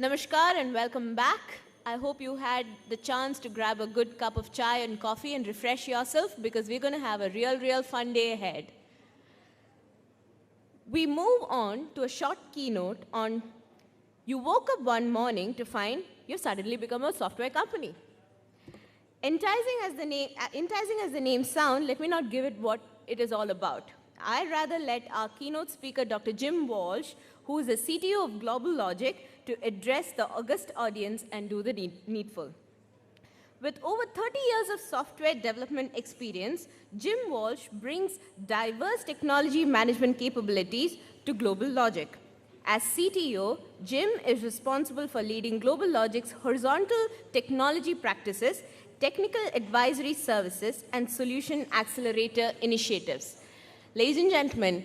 Namaskar and welcome back. I hope you had the chance to grab a good cup of chai and coffee and refresh yourself because we're going to have a real fun day ahead. We move on to a short keynote on you woke up one morning to find you've suddenly become a software company. Enticing as the name sounds, let me not give it what it is all about. I'd rather let our keynote speaker, Dr. Jim Walsh, who is the CTO of GlobalLogic, to address the august audience and do the needful. With over 30 years of software development experience, Jim Walsh brings diverse technology management capabilities to GlobalLogic. As CTO, Jim is responsible for leading GlobalLogic's horizontal technology practices, technical advisory services, and solution accelerator initiatives. Ladies and gentlemen,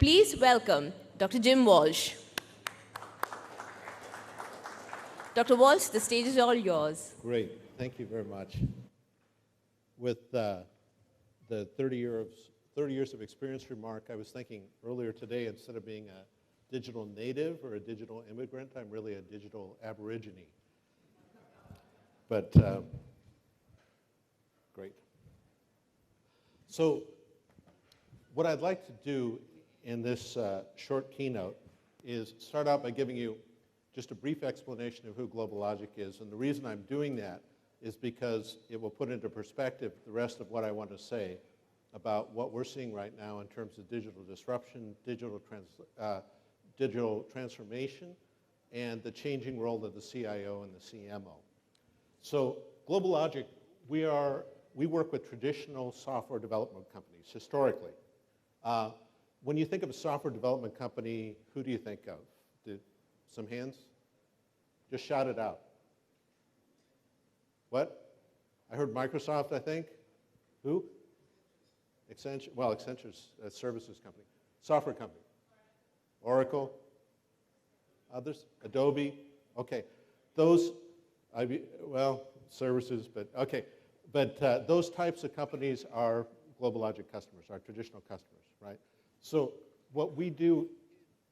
please welcome Dr. Jim Walsh. Dr. Walsh, the stage is all yours. Great. Thank you very much. With the 30 years of experience remark, I was thinking earlier today, instead of being a digital native or a digital immigrant, I'm really a digital aborigine. But great. So what I'd like to do in this short keynote is start out by giving you just a brief explanation of who GlobalLogic is. And the reason I'm doing that is because it will put into perspective the rest of what I want to say about what we're seeing right now in terms of digital disruption, digital transformation, and the changing role of the CIO and the CMO. So GlobalLogic, we work with traditional software development companies historically. When you think of a software development company, who do you think of? Some hands? Just shout it out. What? I heard Microsoft, I think. Who? Accenture. Well, Accenture's a services company. Software company. Oracle. Others? Adobe. Okay. Those, well, services, but okay. But those types of companies are GlobalLogic customers, our traditional customers, right? So what we do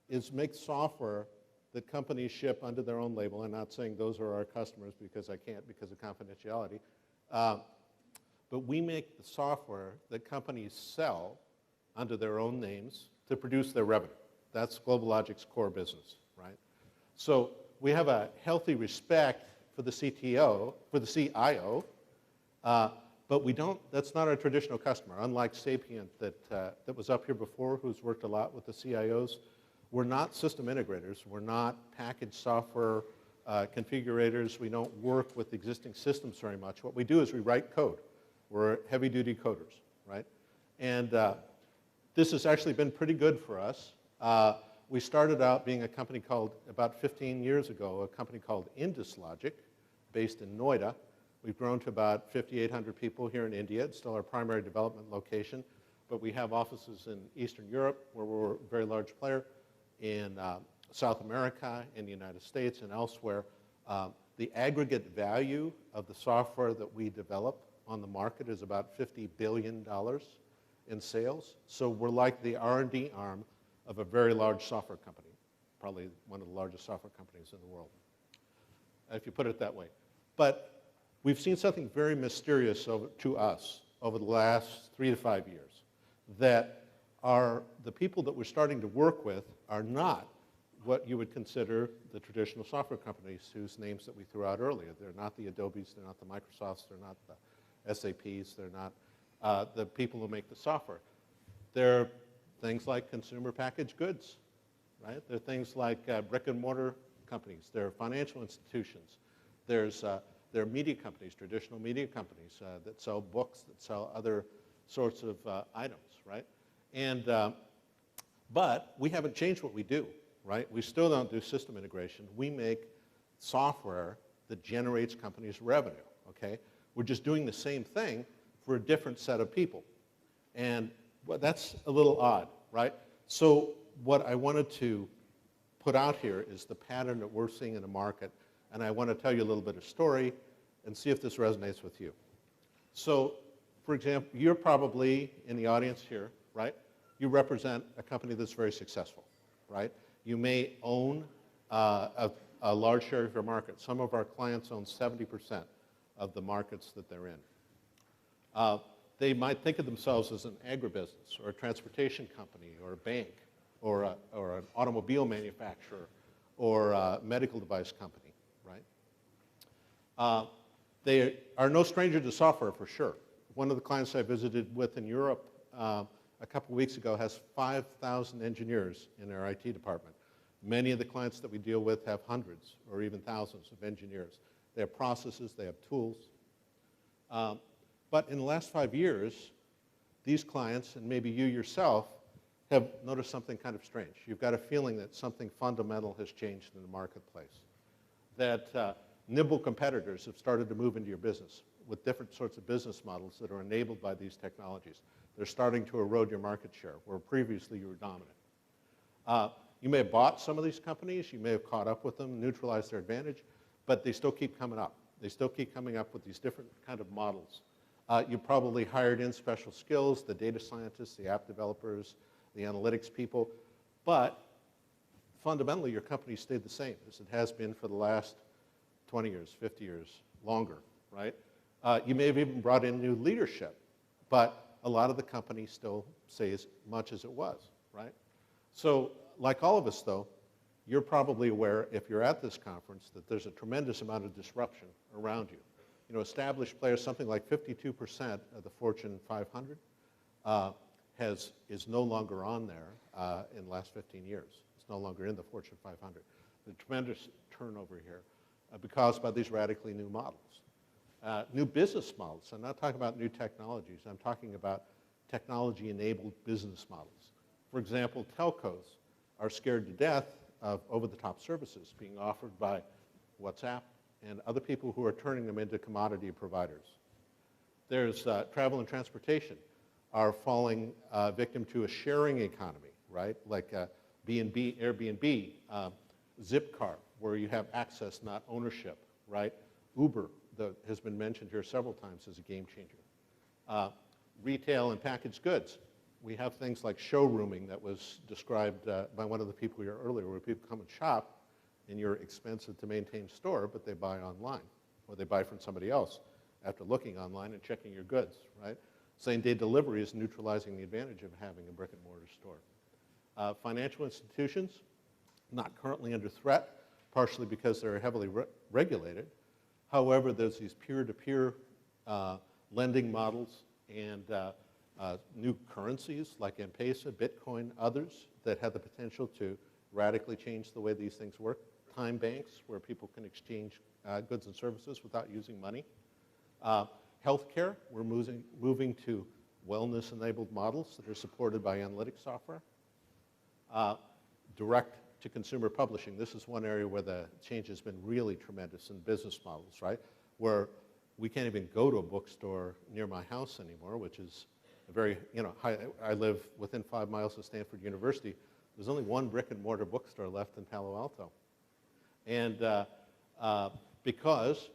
is make software that companies ship under their own label. I'm not saying those are our customers because I can't because of confidentiality. But we make the software that companies sell under their own names to produce their revenue. That's GlobalLogic's core business, right? So we have a healthy respect for the CTO, for the CIO, but we don't, that's not our traditional customer. Unlike Sapient that was up here before, who's worked a lot with the CIOs, we're not system integrators. We're not packaged software configurators. We don't work with existing systems very much. What we do is we write code. We're heavy-duty coders, right? And this has actually been pretty good for us. We started out being a company called, about 15 years ago, a company called NASSCOM, based in Noida. We've grown to about 5,800 people here in India. It's still our primary development location. But we have offices in Eastern Europe, where we're a very large player, in South America, in the United States, and elsewhere. The aggregate value of the software that we develop on the market is about $50 billion in sales. So we're like the R&D arm of a very large software company, probably one of the largest software companies in the world, if you put it that way. But we've seen something very mysterious to us over the last 3 to 5 years, that the people that we're starting to work with are not what you would consider the traditional software companies whose names that we threw out earlier. They're not the Adobes, they're not the Microsofts, they're not the SAPs, they're not the people who make the software. They're things like consumer packaged goods, right? They're things like brick and mortar companies. They're financial institutions. There are media companies, traditional media companies that sell books, that sell other sorts of items, right? And, but we haven't changed what we do, right? We still don't do system integration. We make software that generates companies' revenue, okay? We're just doing the same thing for a different set of people. And well, that's a little odd, right? So what I wanted to put out here is the pattern that we're seeing in the market, and I want to tell you a little bit of story and see if this resonates with you. So, for example, you're probably in the audience here, right? You represent a company that's very successful, right? You may own a a large share of your market. Some of our clients own 70% of the markets that they're in. They might think of themselves as an agribusiness or a transportation company or a bank or an automobile manufacturer or a medical device company, right? They are no stranger to software for sure. One of the clients I visited with in Europe a couple weeks ago has 5,000 engineers in their IT department. Many of the clients that we deal with have hundreds or even thousands of engineers. They have processes, they have tools. But in the last 5 years, these clients, and maybe you yourself, have noticed something kind of strange. You've got a feeling that something fundamental has changed in the marketplace, that nimble competitors have started to move into your business with different sorts of business models that are enabled by these technologies. They're starting to erode your market share, where previously you were dominant. You may have bought some of these companies, you may have caught up with them, neutralized their advantage, but they still keep coming up. They still keep coming up with these different kind of models. You probably hired in special skills, the data scientists, the app developers, the analytics people, but fundamentally your company stayed the same as it has been for the last 20 years, 50 years, longer, right? You may have even brought in new leadership, but a lot of the company still stays as much as it was, right? So like all of us though, you're probably aware, if you're at this conference, that there's a tremendous amount of disruption around you. You know, established players, something like 52% of the Fortune 500 is no longer on there in the last 15 years. It's no longer in the Fortune 500. The tremendous turnover here caused by these radically new models. New business models. I'm not talking about new technologies. I'm talking about technology-enabled business models. For example, telcos are scared to death of over-the-top services being offered by WhatsApp and other people who are turning them into commodity providers. There's travel and transportation are falling victim to a sharing economy, right? Like B&B, Airbnb, Zipcar, where you have access, not ownership, right? Uber, that has been mentioned here several times as a game changer. Retail and packaged goods. We have things like showrooming that was described by one of the people here earlier, where people come and shop in your expensive to maintain store, but they buy online, or they buy from somebody else after looking online and checking your goods, right? Same-day delivery is neutralizing the advantage of having a brick-and-mortar store. Financial institutions, not currently under threat, partially because they're heavily regulated. However, there's these peer-to-peer lending models and new currencies like M-Pesa, Bitcoin, others that have the potential to radically change the way these things work. Time banks, where people can exchange goods and services without using money. Healthcare, we're moving to wellness-enabled models that are supported by analytics software. Direct-to-consumer publishing. This is one area where the change has been really tremendous in business models, right? Where we can't even go to a bookstore near my house anymore, which is a very, I live within 5 miles of Stanford University. There's only one brick-and-mortar bookstore left in Palo Alto. And because,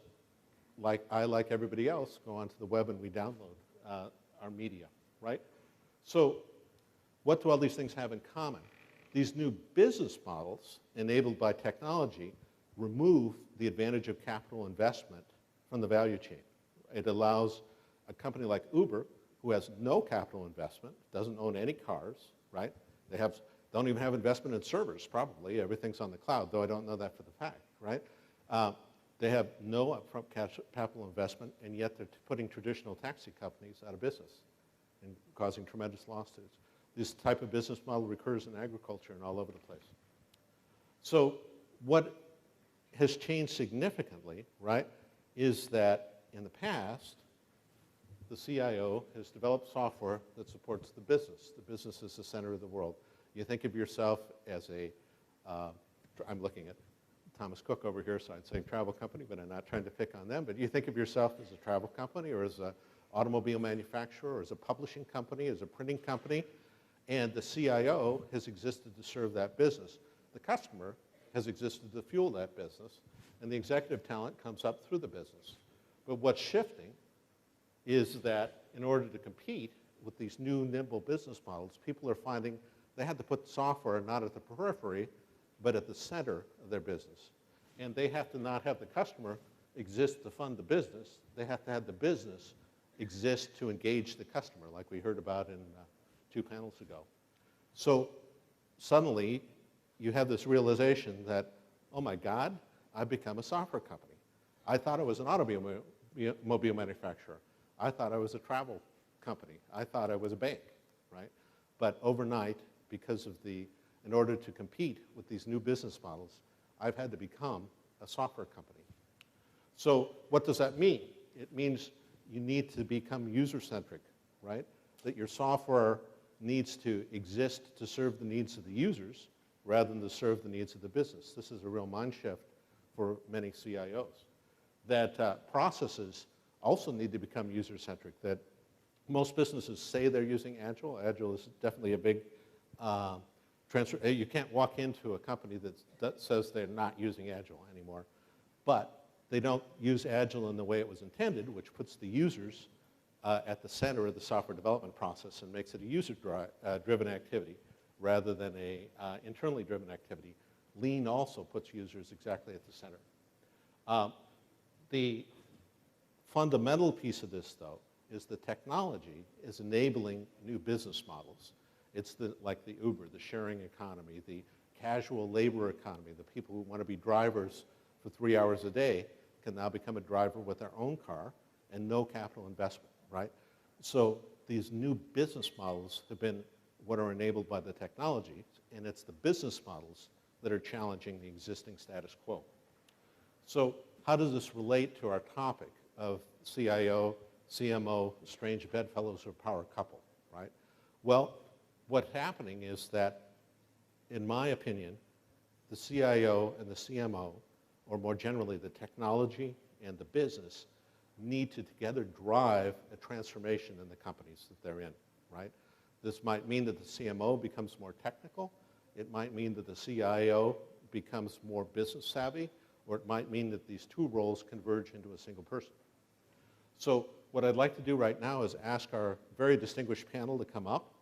like everybody else, go onto the web and we download our media, right? So what do all these things have in common? These new business models enabled by technology remove the advantage of capital investment from the value chain. It allows a company like Uber, who has no capital investment, doesn't own any cars, right? They don't even have investment in servers, probably. Everything's on the cloud, though I don't know that for the fact, right? They have no upfront capital investment, and yet they're putting traditional taxi companies out of business and causing tremendous lawsuits. This type of business model recurs in agriculture and all over the place. So what has changed significantly, right, is that in the past, the CIO has developed software that supports the business. The business is the center of the world. You think of yourself as I'm looking at Thomas Cook over here, so I'd say travel company, but I'm not trying to pick on them. But you think of yourself as a travel company or as an automobile manufacturer or as a publishing company, as a printing company, and the CIO has existed to serve that business. The customer has existed to fuel that business, and the executive talent comes up through the business. But what's shifting is that in order to compete with these new nimble business models, people are finding they had to put software not at the periphery, but at the center of their business. And they have to not have the customer exist to fund the business. They have to have the business exist to engage the customer, like we heard about in 2 panels ago. So suddenly, you have this realization that, oh my God, I've become a software company. I thought I was an automobile manufacturer. I thought I was a travel company. I thought I was a bank, right? But overnight, because of in order to compete with these new business models, I've had to become a software company. So what does that mean? It means you need to become user-centric, right? That your software needs to exist to serve the needs of the users rather than to serve the needs of the business. This is a real mind shift for many CIOs. That processes also need to become user-centric, that most businesses say they're using Agile. Agile is definitely a big transfer. You can't walk into a company that says they're not using Agile anymore, but they don't use Agile in the way it was intended, which puts the users at the center of the software development process and makes it a user-driven activity rather than a internally driven activity. Lean also puts users exactly at the center. The fundamental piece of this, though, is the technology is enabling new business models. It's like the Uber, the sharing economy, the casual labor economy, the people who want to be drivers for 3 hours a day can now become a driver with their own car and no capital investment, right? So these new business models have been what are enabled by the technology, and it's the business models that are challenging the existing status quo. So how does this relate to our topic of CIO, CMO, strange bedfellows, or power couple, right? Well, what's happening is that, in my opinion, the CIO and the CMO, or more generally the technology and the business, need to together drive a transformation in the companies that they're in, right? This might mean that the CMO becomes more technical. It might mean that the CIO becomes more business savvy, or it might mean that these two roles converge into a single person. So what I'd like to do right now is ask our very distinguished panel to come up,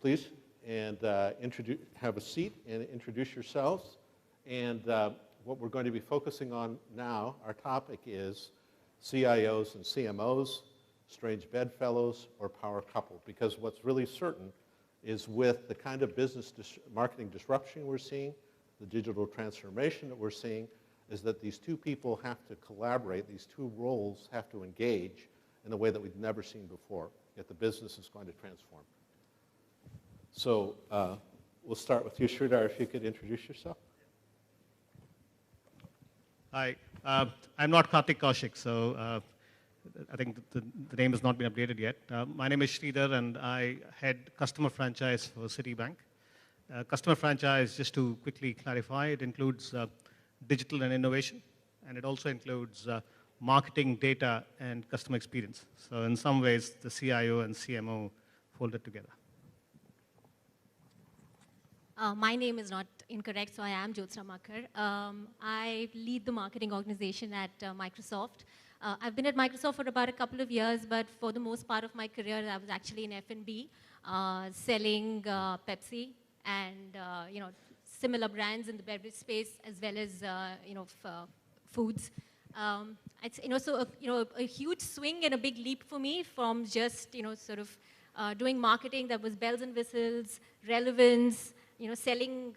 please, and have a seat and introduce yourselves. And what we're going to be focusing on now, our topic is CIOs and CMOs, strange bedfellows, or power couple. Because what's really certain is with the kind of business marketing disruption we're seeing, the digital transformation that we're seeing, is that these two people have to collaborate, these two roles have to engage in a way that we've never seen before, yet the business is going to transform. So we'll start with you, Sridhar, if you could introduce yourself. Hi, I'm not Karthik Kaushik, so I think the name has not been updated yet. My name is Sridhar, and I head customer franchise for Citibank. Customer franchise, just to quickly clarify, it includes digital and innovation, and it also includes marketing, data, and customer experience. So in some ways, the CIO and CMO folded together. My name is not incorrect, so I am Jyotsna Makkar. I lead the marketing organization at Microsoft. I've been at Microsoft for about a couple of years, but for the most part of my career, I was actually in F&B, selling Pepsi and similar brands in the beverage space, as well as foods. It's a huge swing and a big leap for me from just doing marketing that was bells and whistles, relevance, selling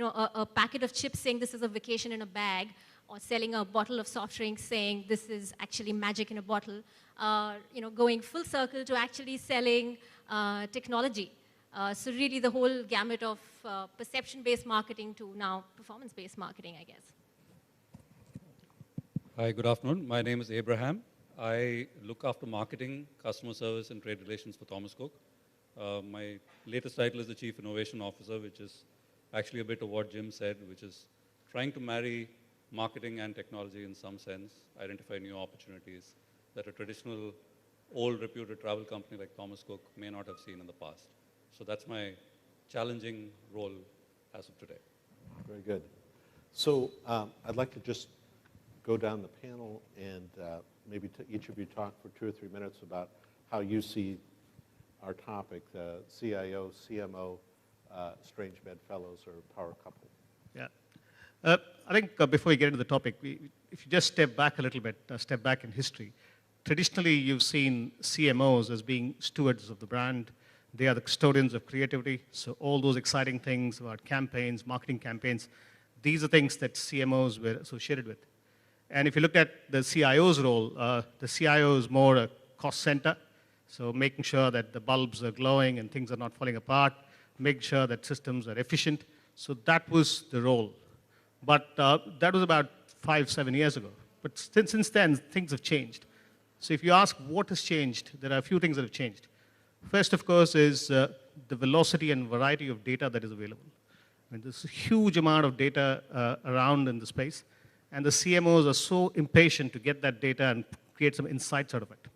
a packet of chips saying this is a vacation in a bag, or selling a bottle of soft drink saying this is actually magic in a bottle, going full circle to actually selling technology. So really the whole gamut of perception-based marketing to now performance-based marketing, I guess. Hi, good afternoon. My name is Abraham. I look after marketing, customer service, and trade relations for Thomas Cook. My latest title is the Chief Innovation Officer, which is actually a bit of what Jim said, which is trying to marry marketing and technology in some sense, identify new opportunities that a traditional, old, reputed travel company like Thomas Cook may not have seen in the past. So that's my challenging role as of today. Very good. So I'd like to just go down the panel and maybe each of you talk for 2 or 3 minutes about how you see our topic, CIO, CMO, strange bedfellows, or power couple. Yeah. I think before we get into the topic, if you just step back a little bit, step back in history, traditionally you've seen CMOs as being stewards of the brand. They are the custodians of creativity. So all those exciting things about campaigns, marketing campaigns, these are things that CMOs were associated with. And if you look at the CIO's role, the CIO is more a cost center. So making sure that the bulbs are glowing and things are not falling apart, making sure that systems are efficient. So that was the role. But that was about 5-7 years ago. But since then, things have changed. So if you ask what has changed, there are a few things that have changed. First, of course, is the velocity and variety of data that is available. I mean, there's a huge amount of data around in the space, and the CMOs are so impatient to get that data and create some insights out of it.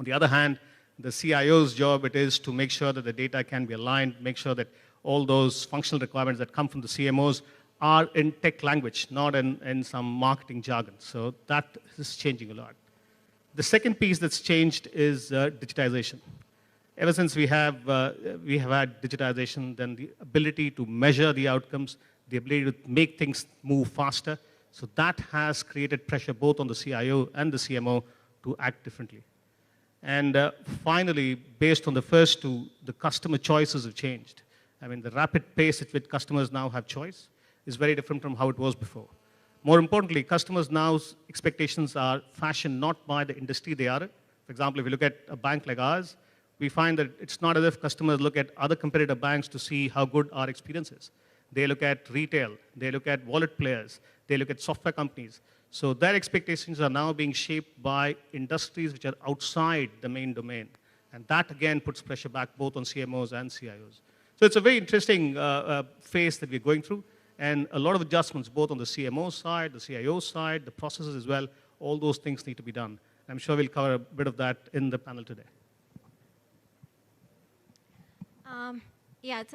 On the other hand, the CIO's job it is to make sure that the data can be aligned, make sure that all those functional requirements that come from the CMOs are in tech language, not in some marketing jargon. So that is changing a lot. The second piece that's changed is digitization. Ever since we have had digitization, then the ability to measure the outcomes, the ability to make things move faster, so that has created pressure both on the CIO and the CMO to act differently. And finally, based on the first two, the customer choices have changed. I mean, the rapid pace at which customers now have choice is very different from how it was before. More importantly, customers now's expectations are fashioned not by the industry they are in. For example, if you look at a bank like ours, we find that it's not as if customers look at other competitor banks to see how good our experience is. They look at retail, they look at wallet players, they look at software companies. So their expectations are now being shaped by industries which are outside the main domain. And that, again, puts pressure back both on CMOs and CIOs. So it's a very interesting phase that we're going through. And a lot of adjustments, both on the CMO side, the CIO side, the processes as well, all those things need to be done. I'm sure we'll cover a bit of that in the panel today.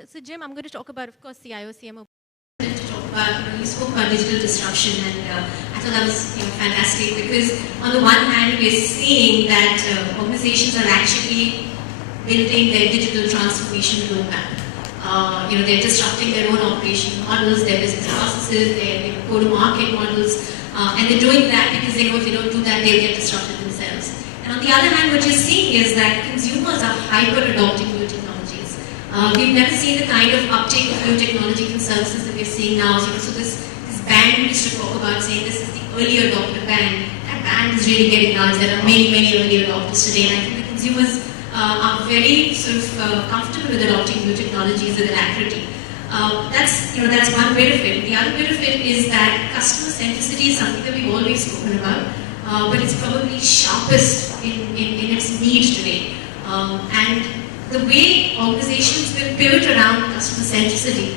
So Jim, I'm going to talk about, of course, CIO, CMO. To talk about, you spoke about digital disruption, and I thought that was fantastic because on the one hand, we're seeing that organizations are actually building their digital transformation roadmap. They're disrupting their own operational models, their business processes, their go-to-market models, and they're doing that because they know if they don't do that, they'll get disrupted themselves. And on the other hand, what you're seeing is that consumers are hyper-adopting new technologies. We've never seen the kind of uptake of new technologies and services that we're seeing now. So this band we used to talk about, saying this is the early adopter band, that band is really getting large. There are many, many early adopters today, and I think the consumers are very sort of comfortable with adopting new technologies with alacrity. That's one bit of it. The other bit of it is that customer centricity is something that we've always spoken about, but it's probably sharpest in its need today. And the way organizations will pivot around customer centricity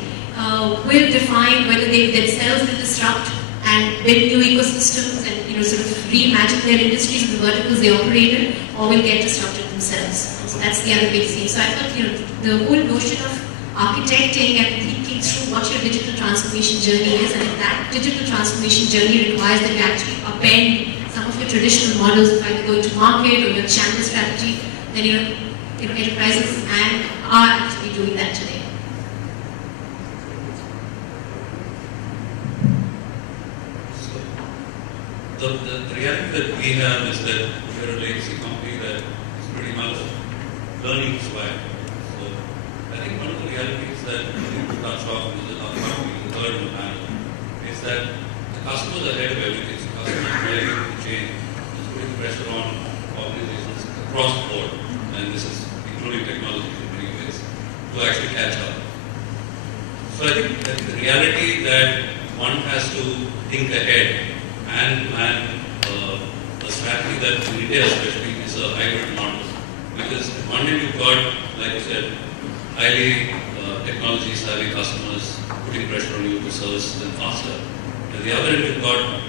will define whether they themselves will disrupt and build new ecosystems and sort of reimagine their industries and the verticals they operate in, or will get disrupted themselves. So that's the other big thing. So I thought the whole notion of architecting and thinking through what your digital transformation journey is, and if that digital transformation journey requires that you actually upend some of your traditional models of either going to market or your channel strategy, then enterprises are actually doing that today. The reality that we have is that we're a legacy company that is pretty much learning to survive. So I think one of the realities that we need to touch on is another company, the third in the panel, is that the customers are ahead of everything. So customers are ready to change. It's putting pressure on organizations across the board, and this is including technology in many ways, to actually catch up. So I think that the reality that one has to think ahead and plan a strategy that in India especially is a hybrid model. Because one day you've got, like I said, highly technology savvy customers putting pressure on you to service them faster. And the other end you've got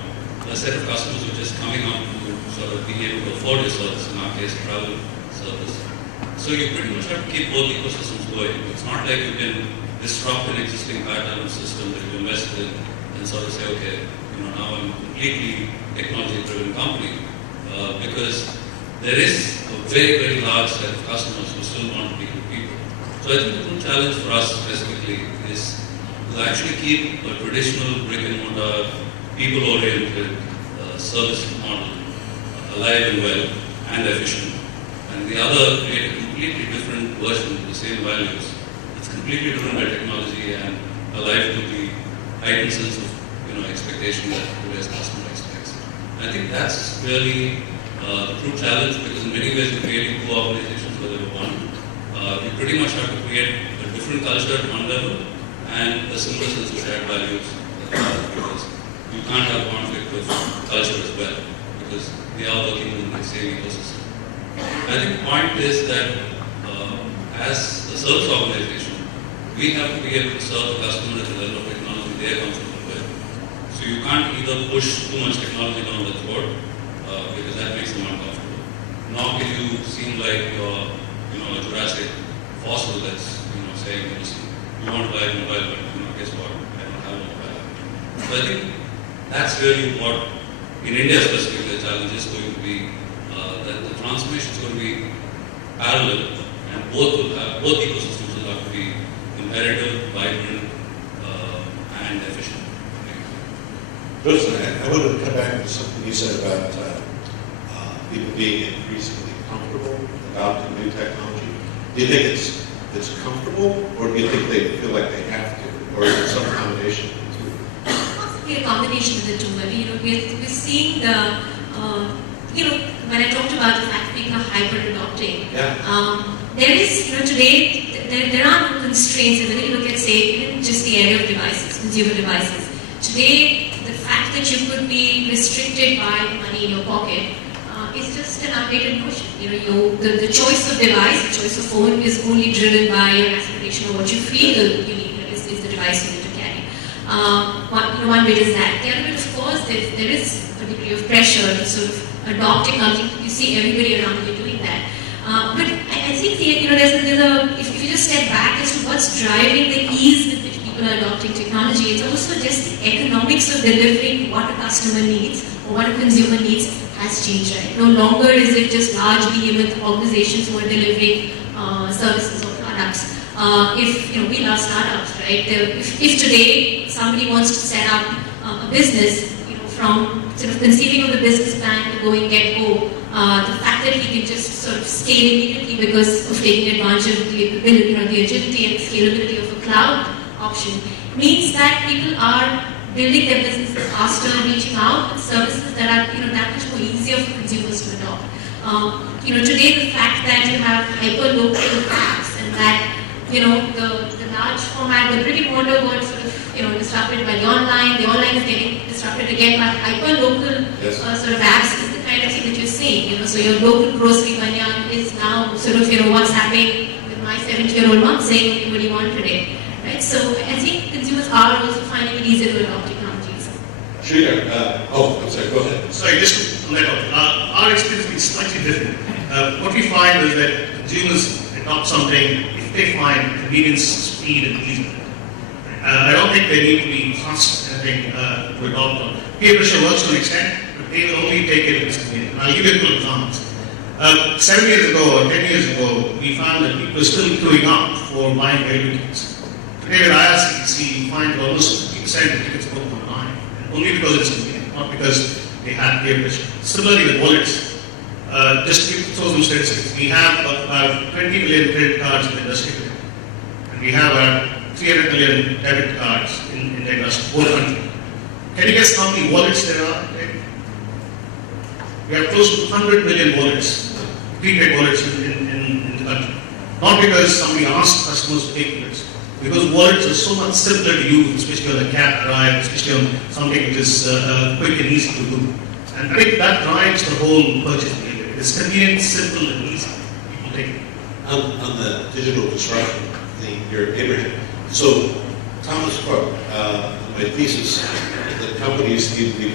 a set of customers who are just coming up to sort of being able to afford your service, in our case travel service. So you pretty much have to keep both ecosystems going. It's not like you can disrupt an existing pattern of system that you invested in and sort of say, okay, now I'm a completely technology-driven company because there is a very, very large set of customers who still want to be good people. So I think the true challenge for us specifically is will actually keep a traditional brick and mortar, people-oriented service model alive and well and efficient. And the other create a completely different version of the same values. It's completely driven by technology and alive to the heightened sense of expectation that today's customer expects. And I think that's really the true challenge, because in many ways you're creating two organizations where they were one. You pretty much have to create a different culture at one level and a similar sense of shared values at the other, because you can't have conflict with culture as well, because they are working within the same ecosystem. I think the point is that as a service organization, we have to be able to serve the customer at the level of technology they are comfortable with. So you can't either push too much technology down the throat, because that makes them uncomfortable. Nor can you seem like you're, a Jurassic fossil that's, saying, listen, you want to buy a mobile, but guess what? I don't have a mobile. So I think that's really what, in India specifically, the challenge is going to be that the transformation is going to be parallel, and both ecosystems will have to be competitive, vibrant, and efficient. Listen, I want to come back to something you said about people being increasingly comfortable adopting new technology. Do you think it's comfortable, or do you think they feel like they have to, or is it some combination of the two? Possibly a combination of the two. I mean, we're seeing the, when I talked about the fact that people are hyper adopting, there is, today, there are no constraints. And when you look at, say, even just the area of devices, consumer devices, today, the fact that you could be restricted by money in your pocket is just an outdated notion. The choice of device, the choice of phone is only driven by your aspiration or what you feel you need is the device you need to carry. One bit is that. The other bit, of course, there is a degree of pressure to sort of adopt technology. You see everybody around you doing that. But I think if you just step back as to what's driving the ease with which people are adopting technology, it's also just the economics of delivering what a customer needs or what a consumer needs has changed, right? No longer is it just large behemoth organizations who are delivering services or products. If we love startups, right? If today somebody wants to set up a business, from sort of conceiving of the business plan to going get-go, the fact that he can just sort of scale immediately because of taking advantage of the ability, the agility and scalability of a cloud option, means that people are building their businesses faster, reaching out with services that are that much more easier for consumers to adopt. Today the fact that you have hyper-local apps and that the large format, the brick and mortar got sort of disrupted by the online is getting disrupted again by hyper-local sort of apps is the kind of thing that you're seeing. So your local grocery mania is now sort of what's happening with my 70-year-old mom saying, what do you want today? Right? So I think consumers are also finding it easier to adopt technologies. Sridhar, I'm sorry, go ahead. Sorry, just to let off. Our experience is slightly different. What we find is that consumers adopt something if they find convenience, speed, and ease. I don't think they need to be fast to adopt them. Peer pressure works to an extent, but they will only take it if it's convenient. I'll give you a couple of examples. 7 years ago or 10 years ago, we found that people were still queuing up for buying railway tickets. Today with IRCTC, you find almost 50% of tickets booked online, only because it's convenient, not because they had peer pressure. Similarly with wallets, just to throw some statistics, we have about 20 million credit cards in the industry today, and we have about 300 million debit cards in the industry, whole country. Can you guess how many wallets there are today? We have close to 100 million wallets, prepaid wallets in the country. Not because somebody asked customers to take wallets, because wallets are so much simpler to use, especially on a cab drive, especially on something which is quick and easy to do. And I think that drives the whole purchase behavior. It's convenient, simple, and easy. People take it. On the digital disruption thing, you're Abraham. So, Thomas Cook, my thesis that companies need to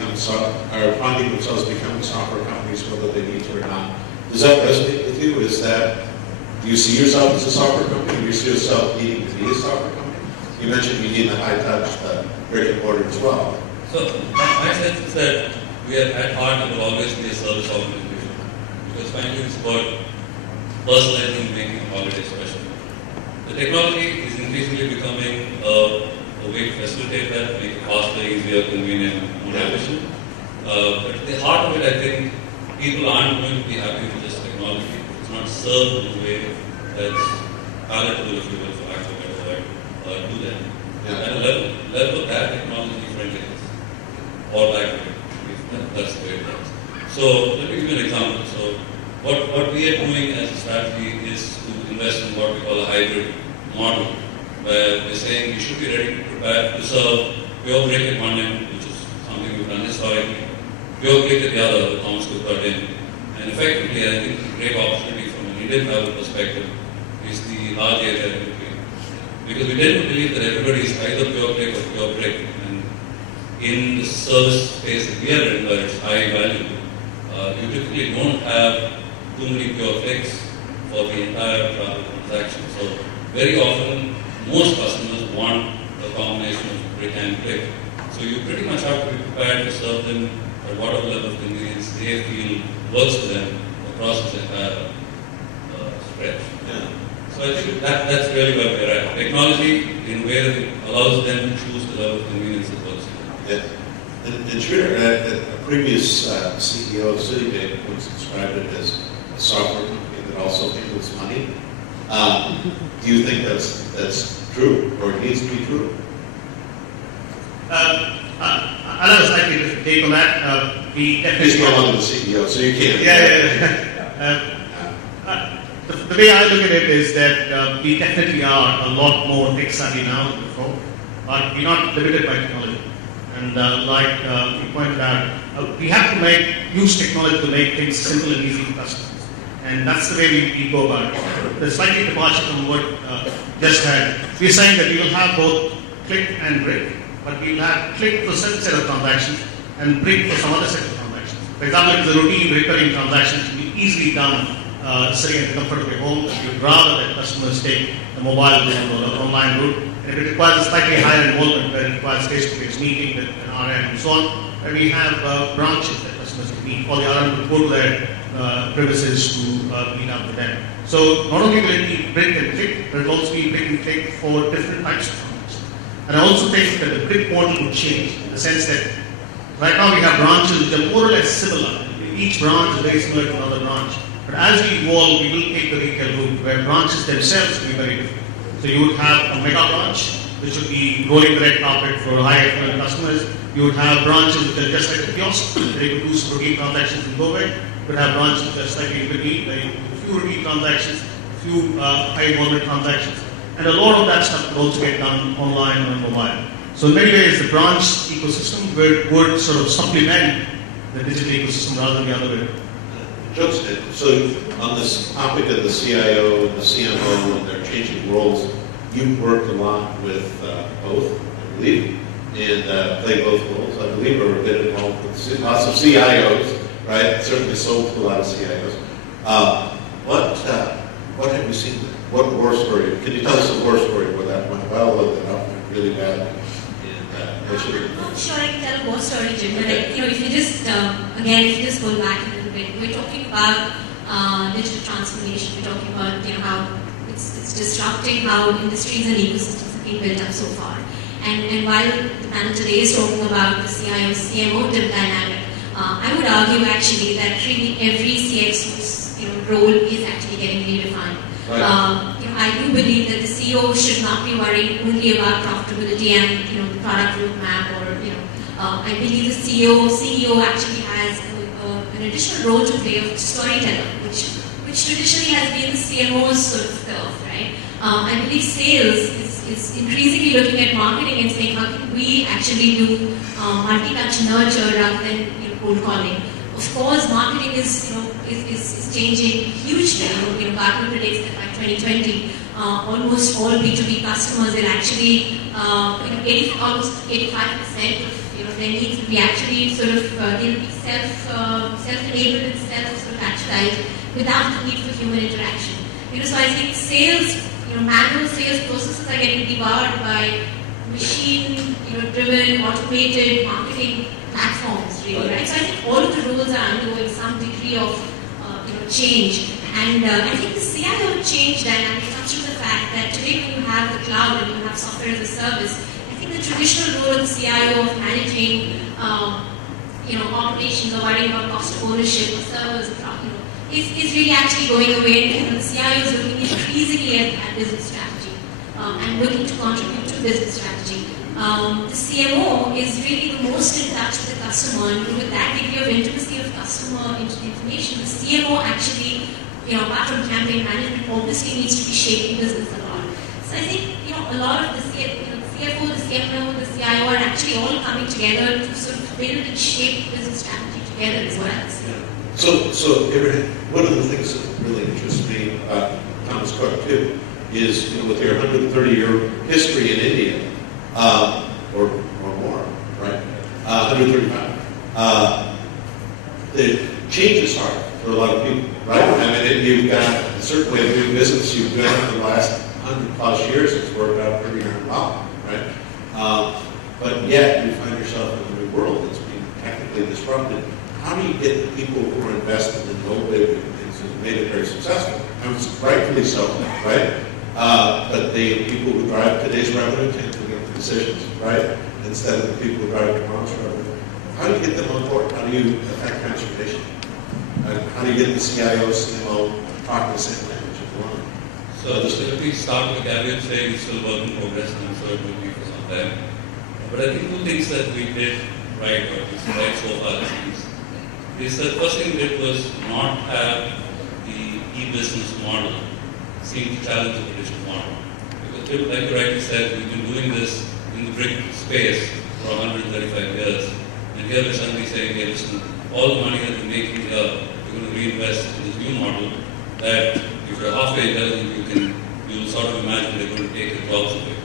are finding themselves becoming software companies whether they need to or not. Does that resonate with you? Do you see yourself as a software company? Do you see yourself needing to be a software company? You mentioned you need the high touch, the brick and mortar as well. So my sense is that we are at heart and will always be a service organization. Because finally it's about personalizing and making a holiday special. The technology is increasingly becoming a a way to facilitate that, make it faster, easier, convenient, more efficient. But at the heart of it, I think people aren't going to be happy with this technology. It's not served in a way that's palatable, if you will, for lack of a better word, to them. At a level of that, technology friendliness, or lack of it. That's the way it works. So let me give you an example. So what we are doing as a strategy is to invest in what we call a hybrid model, where we're saying you should be ready to prepare to serve pure brick at one end, which is something we've done historically, pure brick at the other, the Thomas Cook in. And effectively, I think the great opportunity from an Indian travel perspective is the large area in between. Because we tend to believe that everybody is either pure brick or pure brick. And in the service space that we are in, where it's high value, you typically don't have too many pure clicks for the entire travel transaction. So very often, most customers want a combination of brick and click. So you pretty much have to be prepared to serve them at whatever level of convenience they feel works for them across this entire stretch. Yeah. So I think that's really where we're at. Technology, in a way that allows them to choose the level of convenience that works for them. Yeah. And Sridhar, a previous CEO of Citibank once described it as a software company that also includes money. Do you think that's true, or it needs to be true? I have a slightly different take on that. We definitely. He's no longer the CEO, so you can't. Yeah. The way I look at it is that we definitely are a lot more tech savvy now than before, but we're not limited by technology. And like you pointed out, we have to use technology to make things simple and easy for customers. And that's the way we go about it. The slightly departure from what just had, we're saying that we will have both click and brick, but we'll have click for a certain set of transactions and brick for some other set of transactions. For example, if it's a routine recurring transaction, it can be easily done sitting in the comfort of your home. If you'd rather that customers take the mobile route or the online route, and if it requires a slightly higher involvement, where it requires face-to-face meeting with an RM and so on, where we have branches that customers can meet, or the RM will go to their premises to meet up with them. So not only will it be brick and click, but it will also be brick and click for different types of transactions. And I also think that the brick model will change in the sense that right now we have branches which are more or less similar. Each branch is very similar to another branch. But as we evolve, we will take the retail route where branches themselves will be very different. So you would have a mega branch, which would be rolling the red carpet for high-end customers. You would have branches which are just like a kiosk, where you could do some routine transactions and go away. You could have branches which are slightly in between, where you could do a few routine transactions, a few high-involvement transactions. And a lot of that stuff could also get done online or mobile. So in many ways, the branch ecosystem would sort of supplement the digital ecosystem rather than the other way. So on this topic of the CIO and the CMO and their changing roles, you've worked a lot with both, I believe, and played both roles. I believe we're a bit involved with lots of CIOs, right? Certainly sold to a lot of CIOs. What have you seen? What war story? Can you tell us a war story where that went well or that went really bad? I'm not sure I can tell a war story, Jim, but if you just, again, if you just go back a little bit, we're talking about digital transformation. We're talking about how it's disrupting how industries and ecosystems have been built up so far. And while the panel today is talking about the CIO-CMO dynamic, I would argue actually that really every CXO's role is actually getting redefined. Right. I do believe that the CEO should not be worrying only about profitability and the product roadmap, or I believe the CEO actually has an additional role to play of storyteller, which traditionally has been the CMO's sort of turf, right? I believe sales is increasingly looking at marketing and saying how can we actually do multi-touch nurture rather than cold calling. Of course, marketing is changing hugely. Gartner predicts that by 2020, almost all B2B customers will actually, almost 85% of their needs will be actually sort of they'll be self-enabled and self-actualized without the need for human interaction. So I think sales, manual sales processes are getting devoured by machine-driven, automated marketing platforms, really, right? So I think all of the roles are undergoing some degree of, change. And I think the CIO change dynamic comes from the fact that today when you have the cloud and you have software as a service, I think the traditional role of the CIO of managing, operations or worrying about cost of ownership of servers, is really actually going away. And the CIO is looking increasingly at business strategy and looking to contribute to business strategy. The CMO is really the most in touch with the customer, and with that degree of intimacy of customer information, the CMO actually, apart from campaign management, obviously needs to be shaping business a lot. So I think, a lot of the CFO, the CMO, the CIO are actually all coming together to sort of build and shape business strategy together as well. Yeah. So Abraham, one of the things that really interests me about Thomas Cook too is, with their 130-year history in India, or more, right? 135. The change is hard for a lot of people, right? I mean, you've got a certain way of doing business you've done for the last 100+ years. It's worked out pretty darn well, right? But yet you find yourself in a new world that's being technically disrupted. How do you get the people who are invested in innovative things and made it very successful? And rightfully so, right? But the people who drive today's revenue tend to make the decisions, right? Instead of the people who drive tomorrow's revenue. How do you get them on board? How do you affect transformation? How do you get the CIO, CMO talking the same language as well? So let me start with Gavin saying it's still work in progress, and I'm sure it will be for some time. But I think two things that we did right, or at least right so far, it seems, is that first thing we did was not have the e-business model seem to challenge the traditional model. Because like you rightly said, we've been doing this in the brick space for 135 years. And here we're suddenly saying, hey, listen, all the money that we're making here, we're going to reinvest in this new model that if you're halfway intelligent, you'll sort of imagine they're going to take your jobs away.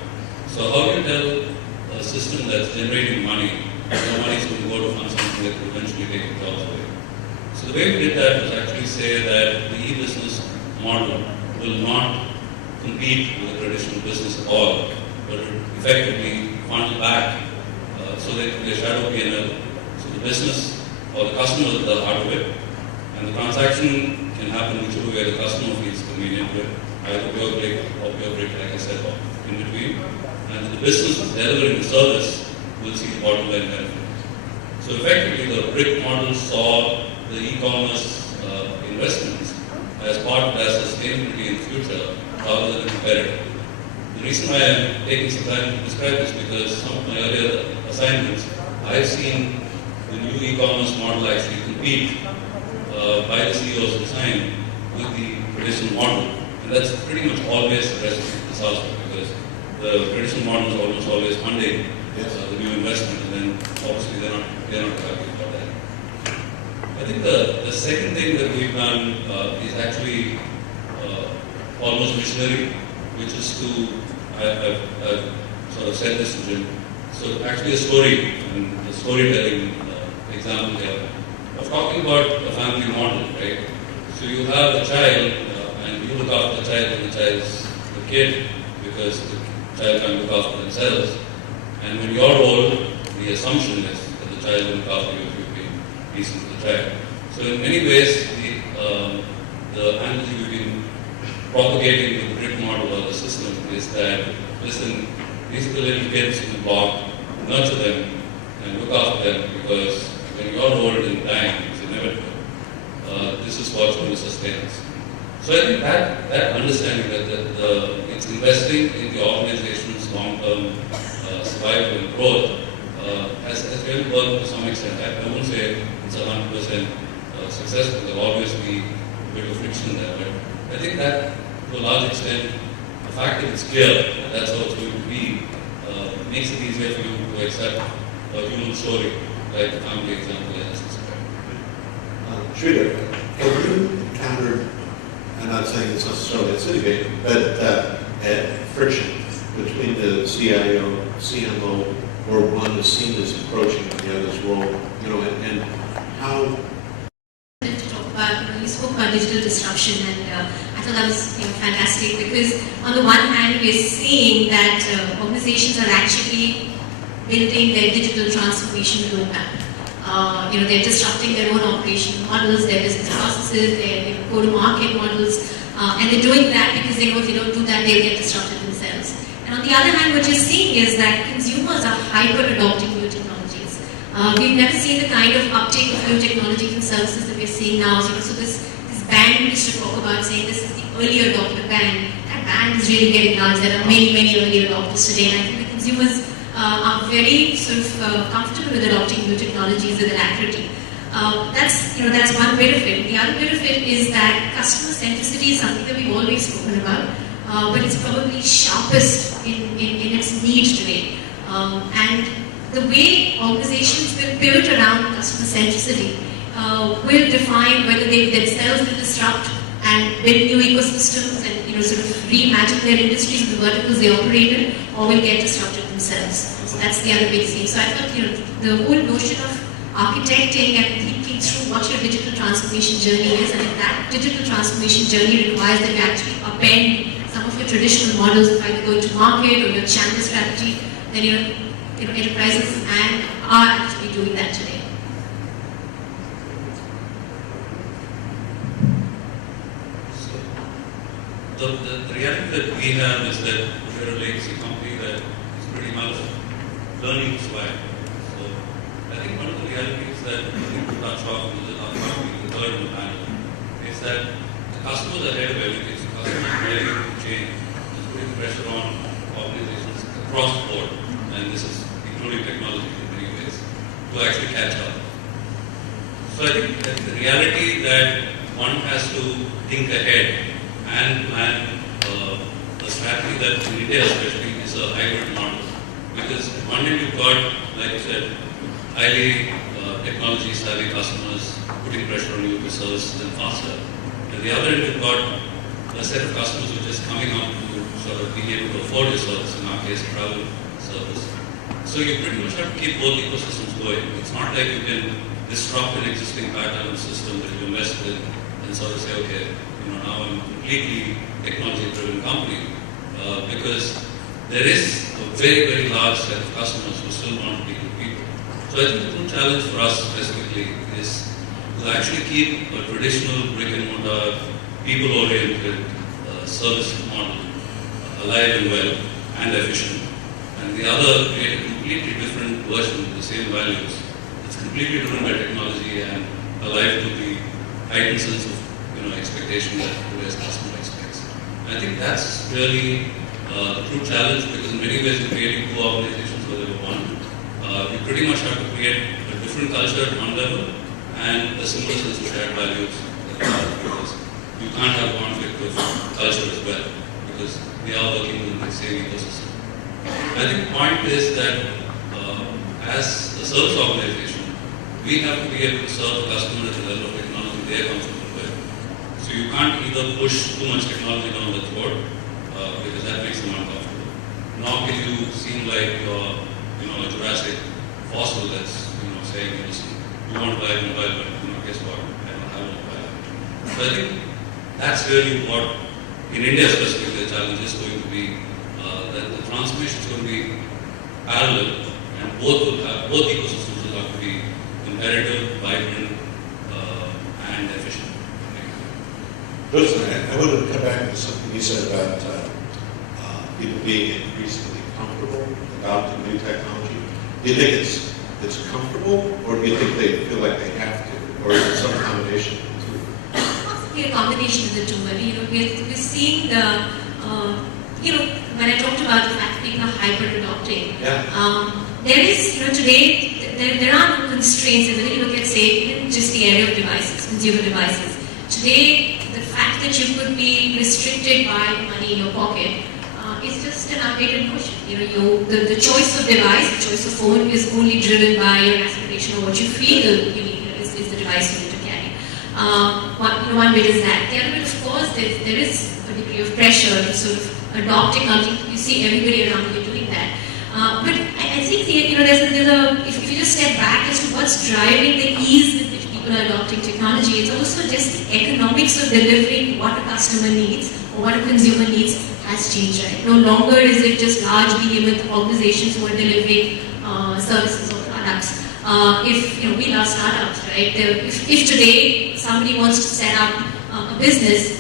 So how do you tell a system that's generating money, no money is going to go to fund something that will eventually take your jobs away? So the way we did that was actually say that the e-business model will not compete with the traditional business at all, but effectively funnel back so that they shadow P&L. So the business or the customer is the heart of it, and the transaction can happen whichever way the customer feels convenient with, either pure brick or pure brick, like I said, in between. And the business is delivering the service will see the bottom line benefit. So effectively, the brick model saw the e-commerce investments as part of their sustainability in the future rather than competitive. The reason why I'm taking some time to describe this is because some of my earlier assignments, I've seen the new e-commerce model actually compete by the CEO's design with the traditional model. And that's pretty much always a recipe for disaster because the traditional model is almost always funding the new investment, and then obviously they're not happy about that. I think the second thing that we've done is actually almost visionary, which is to, I've sort of said this to Jim, so actually a story, and the storytelling example here, of talking about a family model, right? So you have a child, and you look after the child when the child's the kid, because the child can't look after themselves. And when you're old, the assumption is that the child will look after you if you've been decent to the child. So in many ways, the analogy we've been propagating with the brick model or the system is that, listen, these are the little kids in the block, nurture them and look after them, because when you're old and dying, it's inevitable. This is what's going to sustain us. So I think that understanding that it's investing in the organization's long-term survival and growth has really worked to some extent. I won't say it's 100% successful. There will always be a bit of friction there. But I think that, to a large extent, the fact that it's clear that that's how it's going to be makes it easier for you to accept a human story, like the family example that I just described. Sridhar, have you encountered, I'm not saying it's necessarily at Citibank, but friction between the CIO, CMO, or one is seen as approaching the other's role, and how? To talk about, you spoke about digital disruption, and I thought that was fantastic, because on the one hand, we're seeing that organizations are actually building their digital transformation roadmap. They're disrupting their own operational models, their business processes, their go-to-market models, and they're doing that because they know if they don't do that, they'll get disrupted themselves. And on On the other hand, what you're seeing is that consumers are hyper-adopting new technologies. We've never seen the kind of uptake of new technologies and services that we're seeing now. So this band we used to talk about, saying this is the early adopter band, that band is really getting large. There are many, many early adopters today, and I think the consumers are very sort of comfortable with adopting new technologies with alacrity. That's one bit of it. The other bit of it is that customer centricity is something that we've always spoken about, but it's probably sharpest in its need today. And the way organizations will pivot around customer centricity will define whether they themselves will disrupt and build new ecosystems and sort of reimagine their industries and the verticals they operate in, or will get disrupted themselves. So that's the other big theme. So I thought the whole notion of architecting and thinking through what your digital transformation journey is, and if that digital transformation journey requires that you actually upend some of your traditional models of either going to market or your channel strategy, then enterprises are actually doing that today. So the reality that we have is that we're a legacy company that is pretty much learning to survive. So I think one of the realities that we need to touch on is the third in the panel is that the customers are ahead of everything. So customers are ready to change. It's putting pressure on organizations across the board, and this is including technology in many ways, to actually catch up. So I think that the reality that one has to think ahead and plan a strategy that in India especially is a hybrid model. Because at one end you've got, like I said, highly technology savvy customers putting pressure on you to service them faster. And the other end you've got a set of customers who are just coming up to sort of being able to afford your service, in our case travel service. So you pretty much have to keep both ecosystems going. It's not like you can disrupt an existing pattern system that you invest in and sort of say, okay, now I'm a completely technology-driven company, because there is a very, very large set of customers who still want to be good people. So I think the true challenge for us specifically is to actually keep a traditional brick-and-mortar, people-oriented service model alive and well and efficient. And the other, create a completely different version of the same values. It's completely driven by technology and alive to the heightened sense of expectation that today's customer expects. And I think that's really the true challenge, because in many ways in creating two organizations where they were one, we pretty much have to create a different culture at one level and a similar sense of shared values at the other, because you can't have conflict with culture as well, because they are working within the same ecosystem. I think the point is that as a service organization, we have to be able to serve the customer at the level of technology they are comfortable. So you can't either push too much technology down the throat, because that makes them uncomfortable. Nor can you seem like you're, a Jurassic fossil that's, saying, listen, you want to buy a mobile, but guess what? I don't have a mobile. So I think that's really what, in India specifically, the challenge is going to be that the transformation is going to be parallel, and both ecosystems will have to be competitive, vibrant, and efficient. Listen, I want to come back to something you said about people being increasingly comfortable adopting new technology. Do you think it's comfortable, or do you think they feel like they have to, or is it some combination of the two? Possibly a combination of the two. We're seeing the, when I talked about the fact that people are hyper-adopting, there is, today, there are no constraints. When you look at, say, even just the area of devices, consumer devices. Today, the fact that you could be restricted by money in your pocket is just an outdated notion. The choice of device, the choice of phone is only driven by your aspiration or what you feel you need is the device you need to carry. One bit is that. The other bit, of course, there is a degree of pressure to sort of adopt technology. You see everybody around you doing that. But I think if you just step back as to what's driving the ease with which people are adopting technology, it's also just the economics of delivering what a customer needs or what a consumer needs has changed, right? No longer is it just large behemoth organizations who are delivering services or products. We love startups, right? If today somebody wants to set up a business,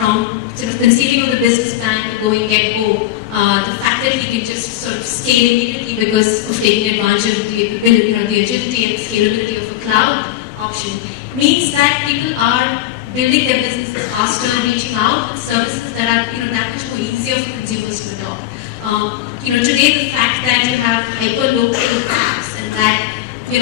from sort of conceiving of the business plan to going get-go, the fact that we can just sort of scale immediately because of taking advantage of the ability, the agility and scalability of a cloud option means that people are building their businesses faster, reaching out with services that are that much more easier for consumers to adopt. Today the fact that you have hyper-local apps and that the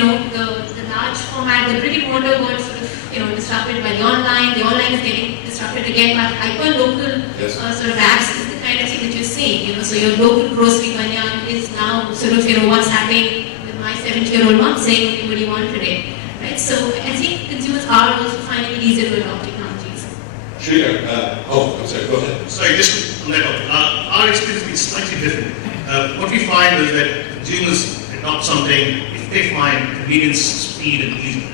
large format, the brick and mortar got sort of disrupted by the online is getting disrupted again by hyper-local sort of apps is the kind of thing that you're seeing. So your local grocery banyan is now sort of what's happening with my 70-year-old mom saying, okay, what do you want today? Right? So I think consumers are also finding it easier to adopt technologies. Sridhar, I'm sorry, go ahead. Sorry, just on that one. Our experience is slightly different. What we find is that consumers adopt something if they find convenience, speed, and ease.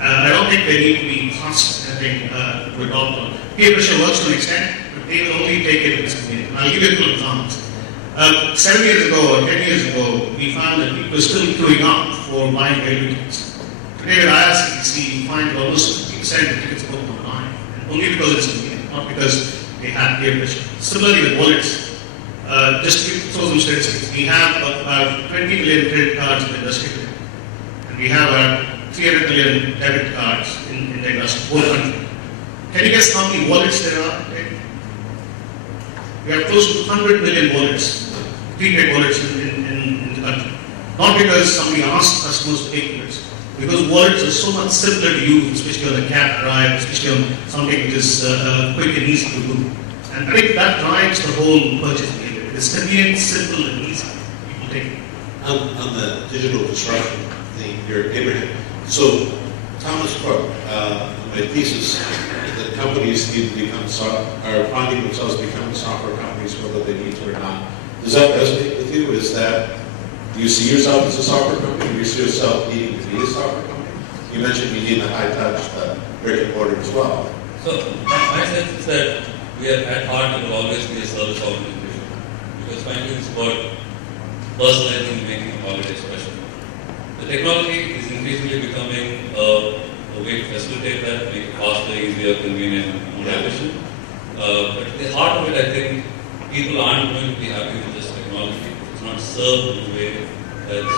I don't think they need to be fast to adopt one. Peer pressure works to an extent, but they will only take it if it's convenient. I'll give you a couple of examples. 7 years ago or 10 years ago, we found that people were still queuing up for buying railway tickets. Today with IRCTC, you find almost 50% of tickets booked online, and only because it's convenient, not because they have peer pressure. Similarly with wallets, just to throw some statistics, we have about 20 million credit cards in the industry today, and we have about 300 million debit cards in the industry, whole country. Can you guess how many wallets there are today? We have close to 100 million wallets, prepaid wallets in the country. Not because somebody asked customers to take wallets, because wallets are so much simpler to use, especially on a cab drive, especially on something which is quick and easy to do. And I think that drives the whole purchase behavior. It's convenient, simple, and easy. People take it. On the digital disruption thing here, Abraham. So, Thomas Cook, my thesis that companies need to become are finding themselves becoming software companies whether they need to or not. Does that resonate with you? Do you see yourself as a software company? Do you see yourself needing to be a software company? You mentioned you need the high touch, the brick and mortar as well. So my sense is that we are at heart it will always be a service organization because finally it's about personalizing and making a holiday special. The technology is increasingly becoming a way to facilitate that, make it faster, easier, convenient, more efficient. But at the heart of it, I think people aren't going to be happy with this technology. It's not served in a way that's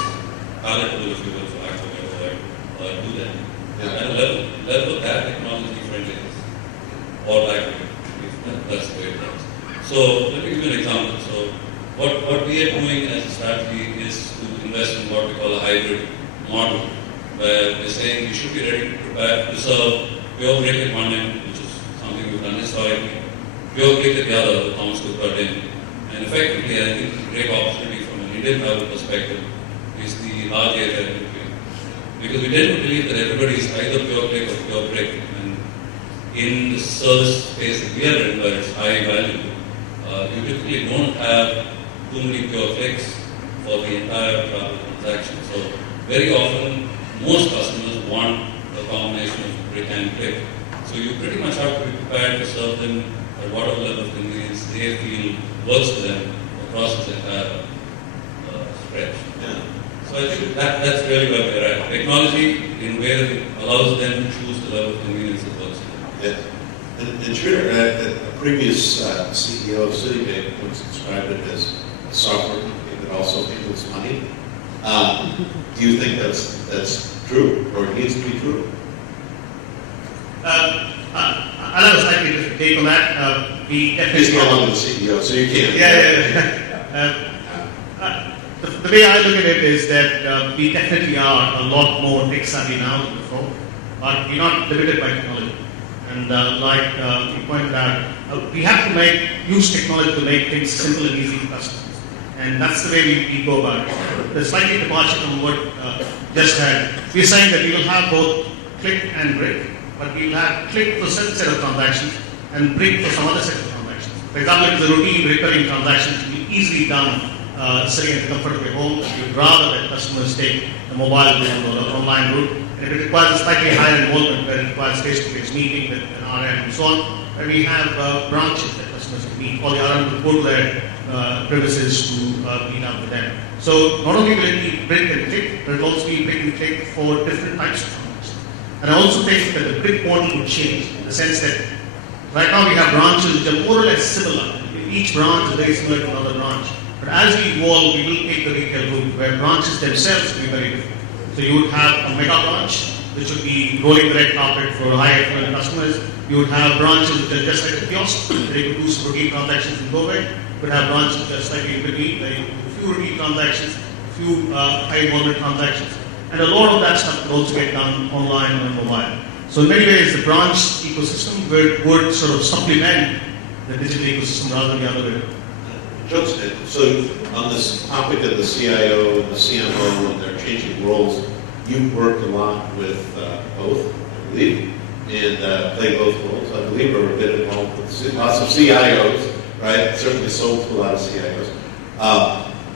palatable, if you will, for lack of a better word, to them. At a level of that technology friendliness, or lack of it, that's the way it works. So let me give you an example. So what we are doing as a strategy is to invest in what we call a hybrid model, where we're saying you should be ready to prepare to serve pure brick at one end, which is something we've done historically, pure brick at the other, the Thomas Cook got in. And effectively, I think the great opportunity from an Indian travel perspective is the large area in between. Because we tend to believe that everybody is either pure click or pure brick. And in the service space that we are in, where it's high value, you typically don't have too many pure clicks for the entire travel transaction. So very often, most customers want a combination of brick and click. So you pretty much have to be prepared to serve them at whatever level of convenience they feel works for them across this entire stretch. Yeah. So I think that's really where we're at. Technology, in a way that it allows them to choose the level of convenience that works for them. Yeah. And Sridhar, a previous CEO of Citibank once described it as a software company that also handles money. Do you think that's true, or it needs to be true? I have a slightly different take on that. We definitely He's no longer the CEO, so you can't. Yeah. The way I look at it is that we definitely are a lot more tech savvy now than before, but we're not limited by technology. And like you pointed out, we have to use technology to make things simple and easy for customers. And that's the way we go about it. The slightly departure from what just had, we're saying that we will have both click and brick, but we will have click for a certain set of transactions and brick for some other set of transactions. For example, if the routine recurring transactions can be easily done sitting in the comfort of your home, you'd rather that customers take the mobile route or the online route. And if it requires a slightly higher involvement, where it requires face-to-face meeting with an RM and so on, where we have branches that customers can meet, or the RM will go to their premises to meet up with them. So not only will it be brick and click, but it will also be brick and click for different types of transactions. And I also think that the brick model would change in the sense that right now we have branches which are more or less similar. each branch is very similar to another branch. But as we evolve, we will take the retail route where branches themselves will be very different. So you would have a mega branch, which would be rolling the red carpet for high affluent customers. You would have branches which are just like a kiosk, where you could do some routine transactions and go away. You would have branches just slightly in between, where you could do a few routine transactions, a few high involvement transactions. And a lot of that stuff could also get done online and mobile. So in many ways, the branch ecosystem would sort of supplement the digital ecosystem rather than the other way. So on this topic of the CIO and the CMO and their changing roles, you've worked a lot with both, I believe, and played both roles. I believe we're a bit involved with lots of CIOs, right? Certainly sold to a lot of CIOs.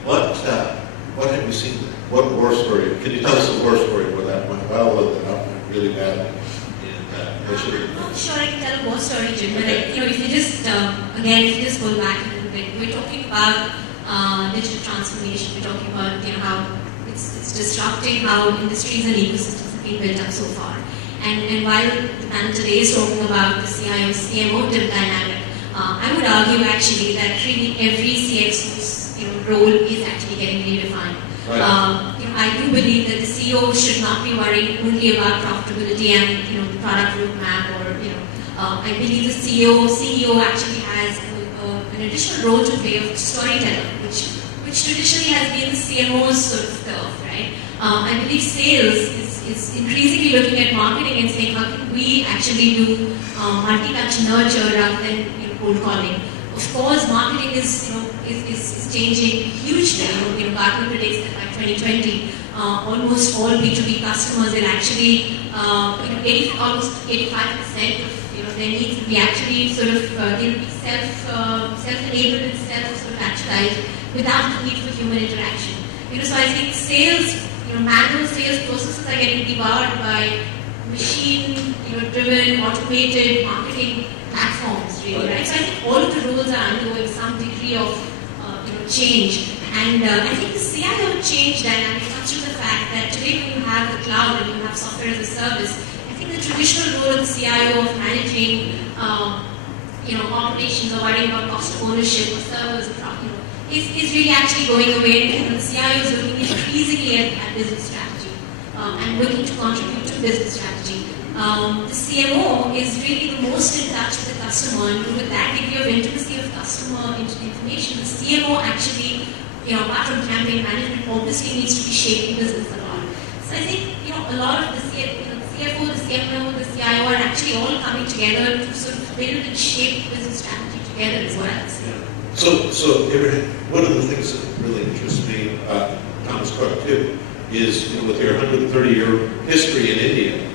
What have you seen? What war story? Can you tell us a war story where that went well, or that went really bad? And what should we do? I'm not sure I can tell a war story, Jim, but if you just go back a little bit, we're talking about digital transformation. We're talking about how it's disrupting how industries and ecosystems have been built up so far. And while the panel today is talking about the CIO CMO dynamic, I would argue actually that really every CXO's role is actually getting redefined. Right. I do believe that the CEO should not be worrying only about profitability and the product roadmap, or I believe the CEO actually has an additional role to play of storyteller, which traditionally has been the CMO's sort of turf, right? I believe sales is increasingly looking at marketing and saying, how can we actually do multi-touch nurture rather than cold calling? Of course, marketing is changing hugely. Gartner predicts that by 2020, almost all B2B customers will actually, almost 85% of their needs will be actually sort of they'll be self-enabled and self-actualized without the need for human interaction. So I think sales, manual sales processes are getting devoured by machine-driven, automated marketing platforms, really, right? So I think all of the roles are undergoing some degree of change. And I think the CIO change dynamic comes from the fact that today when you have the cloud and you have software as a service, I think the traditional role of the CIO of managing operations or worrying about cost of ownership or servers is really actually going away. And the CIO is looking increasingly at business strategy and looking to contribute to business strategy. The CMO is really the most in touch with the customer, and with that degree of intimacy of customer information, the CMO actually, apart from campaign management, obviously needs to be shaping business a lot. So I think, a lot of the CFO, the CMO, the CIO are actually all coming together to sort of build and shape business strategy together as well. So Abraham, one of the things that really interests me about Thomas Cook too is with your 130-year history in India,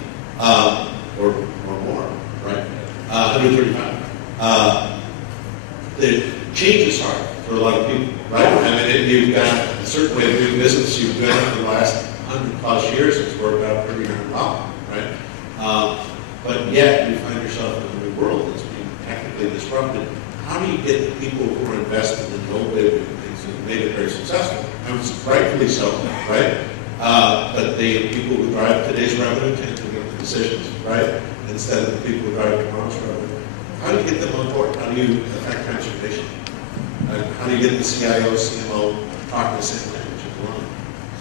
or more, right? 135. The change is hard for a lot of people, right? I mean, you've got a certain way of doing business you've done for the last 100+ years. It's worked out pretty darn well, right? But yet you find yourself in a new world that's being technically disrupted. How do you get the people who are invested in innovative things and made it very successful? And rightfully so, right? But the people who drive today's revenue tend to make the decisions, right? Instead of the people who drive tomorrow's revenue. How do you get them on board? How do you affect transformation? How do you get the CIO, CMO talking the same language as well?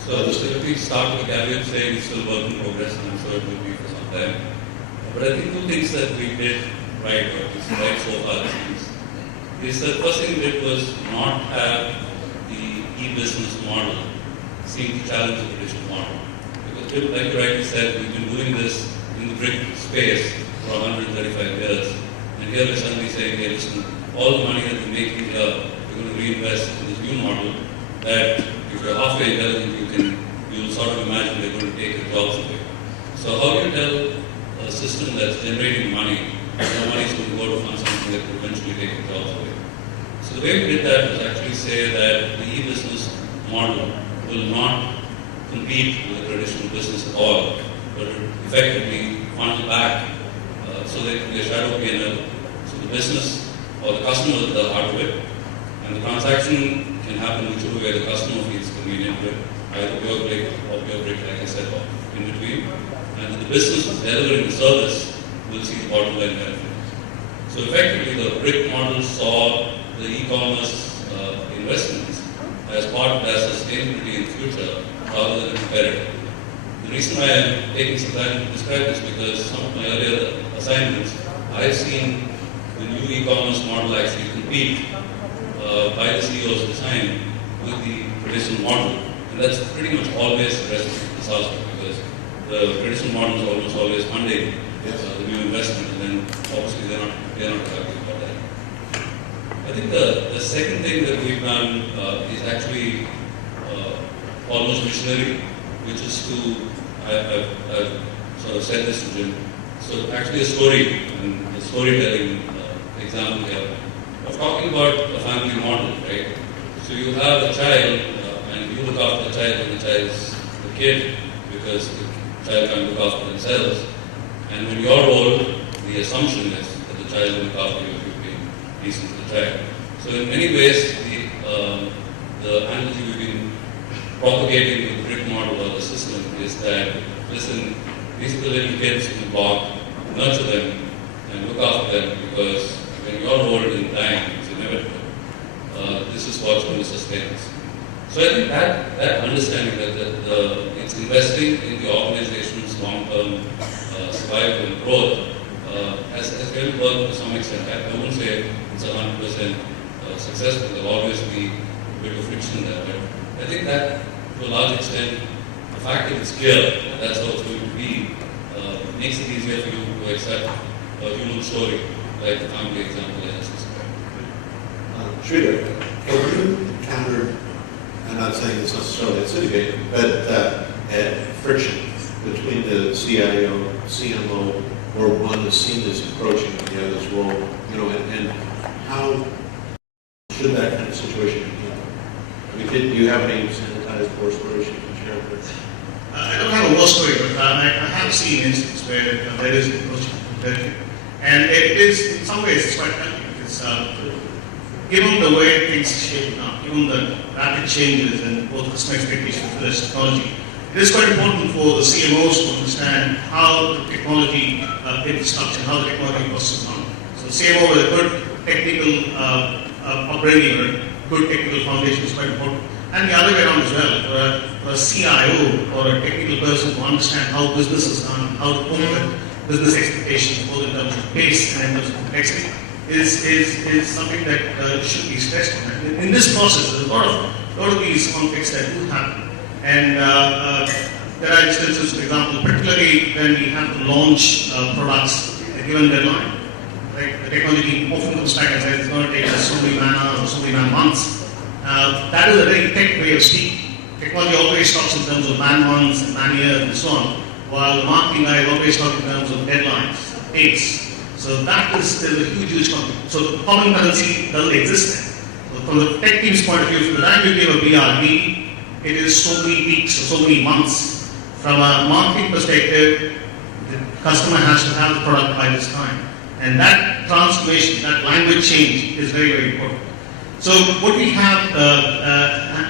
So let me start with Gavin saying it's still work in progress, and I'm sure it will be for some time. But I think two things that we did right, or at least right so far, is the first thing we did was not have the e-business model seem to challenge the traditional model. Because like you rightly said, we've been doing this in the brick space for 135 years. And here we're suddenly saying, hey, listen, all the money that we're making here, we're going to reinvest in this new model that if you're halfway intelligent, you'll sort of imagine they're going to take your jobs away. So how do you tell a system that's generating money, no money is going to go to fund something that could eventually take your jobs away? So the way we did that was actually say that the e-business model will not compete with the traditional business at all, but effectively funnel back so they can be a shadow P&L. So the business or the customer is the heart of it, and the transaction can happen whichever way the customer feels convenient with, either pure brick or pure brick, like I said, or in between. And the business is delivering the service will see the bottom line benefit. So effectively, the brick model saw the e-commerce investments as part of their sustainability in the future rather than competitive. The reason why I'm taking some time to describe this because some of my earlier assignments, I've seen the new e-commerce model actually compete by the CEO's design with the traditional model. And that's pretty much always the recipe for disaster because the traditional model is almost always funding the new investment, and then obviously they're not happy about that. I think the second thing that we've done is actually almost missionary, which is to, I've sort of said this to Jim, so actually a story, and a storytelling example here, of talking about a family model, right? So you have a child, and you look after the child when the child's the kid, because the child can't look after themselves. And when you're old, the assumption is that the child will look after you if you've been decent to the child. So in many ways, the analogy we've been propagating with the brick model or the system is that, listen, these are the little kids in the block, nurture them and look after them because when you're old and dying, it's inevitable. This is what's going to sustain us. So I think that understanding that it's investing in the organization's long-term survival and growth has really worked to some extent. I wouldn't say it's 100% successful. There'll always be a bit of friction there. But I think that, to a large extent, the fact that it's clear that that's how it's going to be makes it easier for you to accept a human story, like the family example I just described. Sridhar, have you encountered, I'm not saying it's necessarily at Citygate, but friction between the CIO, CMO, or one that's seen as encroaching on the other's role, and how should that kind of situation be handled? Do you have any sanitized war stories you can share with us? I don't have a war story, but I have seen instances where there is encroachment competitive. And it is, in some ways, it's quite healthy because given the way things are shaping up, given the rapid changes in both customer expectations as well as technology, it is quite important for the CMOs to understand how the technology infrastructure, how the technology process is run. So the CMO with a good technical upbringing or good technical foundation is quite important. And the other way around as well, for a CIO or a technical person to understand how business is done, how to cope with business expectations, both in terms of pace and in terms of complexity, is something that should be stressed on. In this process, there's a lot of these conflicts that do happen. And there are instances, for example, particularly when we have to launch products at a given deadline. Right? The technology often comes back and says it's going to take us so many man-hours or so many man-months. That is a very tech way of speaking. Technology always talks in terms of man-months and man-years and so on, while the marketing guy always talks in terms of deadlines, dates. So there's a huge conflict. So the common currency doesn't exist there. So from the tech team's point of view, from the time you give a BRB, it is so many weeks or so many months. From a marketing perspective, the customer has to have the product by this time. And that transformation, that language change is very, very important. So what we have in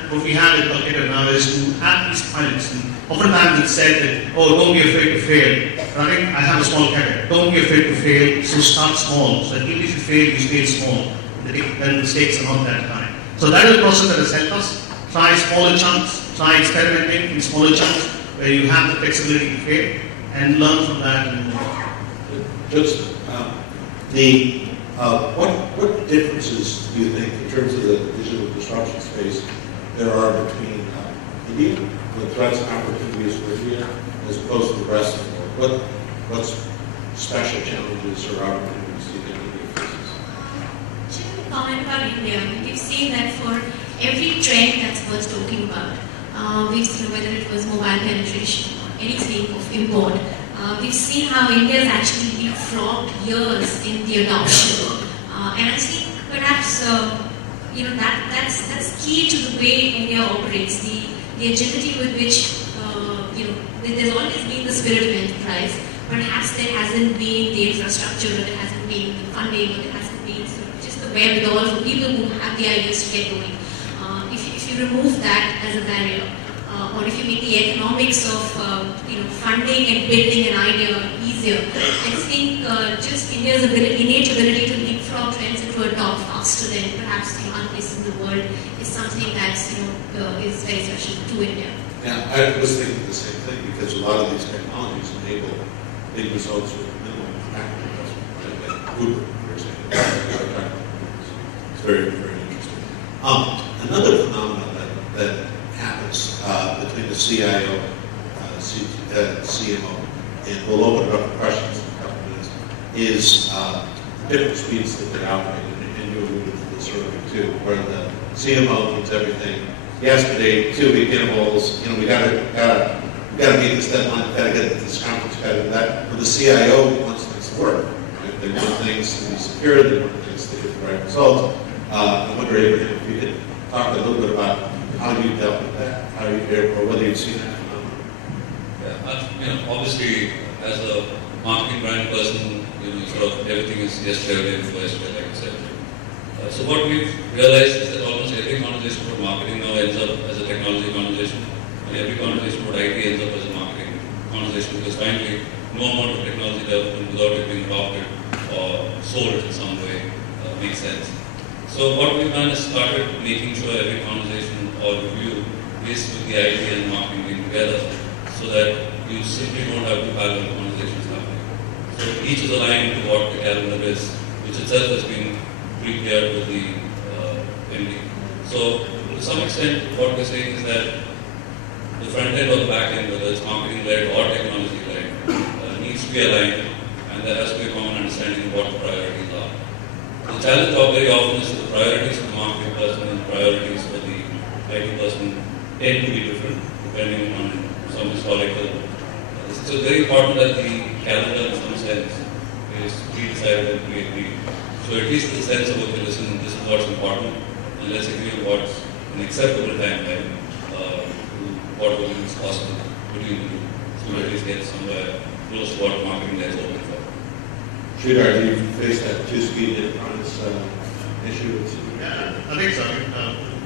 Calcutta now is to have these pilots. And oftentimes it's said that, oh, don't be afraid to fail. But I think I have a small caveat. Don't be afraid to fail, so start small. So that even if you fail, you stay small. Then the stakes are not that high. So that is a process that has helped us. Try smaller chunks, try experimenting in smaller chunks where you have the flexibility to fail and learn from that and move on. Just what differences do you think in terms of the digital disruption space there are between India, the threats and opportunities for India, as opposed to the rest of the world? What special challenges or opportunities do you think India faces? Just a comment about India. We've seen that for every trend that's worth talking about, we've seen whether it was mobile penetration or anything of import, we've seen how India has actually leapfrogged years in the adoption. And I think perhaps that's key to the way India operates, the agility with which there's always been the spirit of enterprise. Perhaps there hasn't been the infrastructure, or there hasn't been the funding, or there hasn't been just the wherewithal for people who have the ideas to get going. If you remove that as a barrier, or if you make the economics of funding and building an idea easier, I think just India's innate ability to leapfrog trends and to adopt faster than perhaps perhaps other places in the world, is something that's is very special to India. Yeah, I was thinking the same thing because a lot of these technologies enable big results with minimal capital investment, right? Like Uber, for example. It's very, very interesting. Another phenomenon that happens between the CIO, CMO, and we'll open it up for questions in a couple minutes, is different speeds that they operate. And you alluded to this earlier too, where the CMO needs everything. Yesterday, 2-week intervals, we gotta meet this deadline, gotta get this conference, gotta do that. But the CIO wants things to work. Right? They want things to be secure, they want things to get the right results. I wonder, Abraham, if you could talk a little bit about how you dealt with that, or whether you've seen that phenomenon. Yeah, obviously, as a marketing brand person, sort of everything is yesterday, yesterday, like I said. So what we've realized is that almost every conversation about marketing now ends up as a technology conversation, and every conversation about IT ends up as a marketing conversation, because finally, no amount of technology development without it being adopted or sold in some way makes sense. So what we've done is started making sure every conversation or review is with the IT and marketing being together, so that you simply don't have two parallel conversations happening. So each is aligned to what the calendar is, which itself has been pre-cleared with the MD. So to some extent, what we're saying is that the front end or the back end, whether it's marketing-led or technology-led, needs to be aligned, and there has to be a common understanding of what the priorities are. The challenge very often is that the priorities for the marketing person and the priorities for the IT person tend to be different, depending on some historical. So it's very important that the calendar, in some sense, is pre-decided and pre-agreed. So at least the sense of, okay, listen, this is what's important, and let's agree on what's an acceptable timeline to what is possible between the two. So at least get somewhere close to what marketing is hoping for. Sridhar, do you face that two-speed enterprise issue? Yeah, I think so.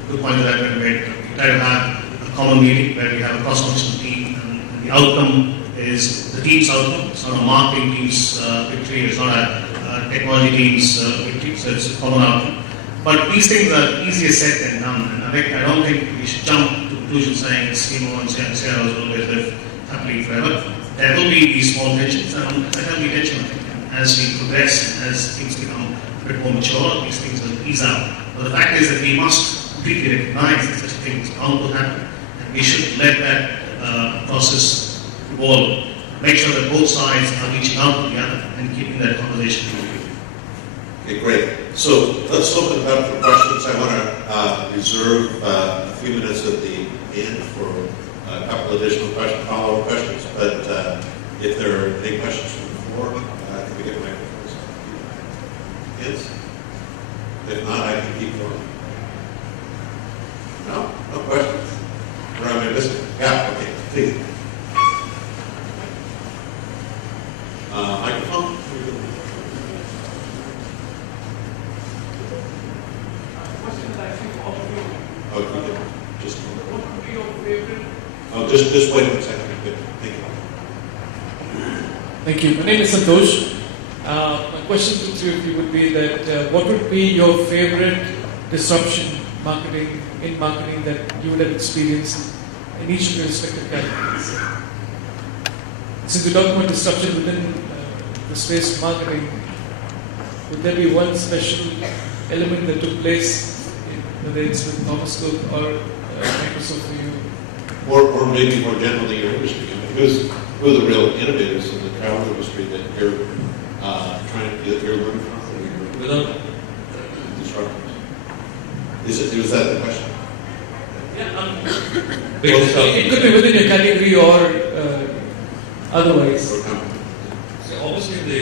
Good point that I've made. We try to have a common meeting where we have a cross-functional team, and the outcome is the team's outcome. It's not a marketing team's victory. It's not a technology team's victory. So it's a common outcome. But these things are easier said than done. And I don't think we should jump to conclusions saying CMO and CROs will always live happily forever. There will be these small tensions, and there will be tension, I think. As we progress and as things become a bit more mature, these things will ease out. But the fact is that we must completely recognize that such a thing is bound to happen, and we should let that process evolve. Make sure that both sides are reaching out to the other and keeping that conversation moving. Okay, great. So let's open it up for questions. I want to reserve a few minutes at the end for a couple additional follow-up questions. But if there are any questions from the floor, can we get microphones? Yes? If not, I can keep going. No? No questions? Or am I missing? Yeah, okay, please. Microphone? Oh, just wait a second. Thank you. Thank you. My name is Santosh. My question to the two of you would be that what would be your favorite disruption in marketing that you would have experienced in each of your respective categories? Since we're talking about disruption within the space of marketing, would there be one special element that took place, whether it's with Thomas Cook or Microsoft for you? Or maybe more generally your industry. Who are the real innovators in the travel industry that you're learning from? Without disruptors. Is that the question? Yeah. It could be within your category or otherwise. So obviously the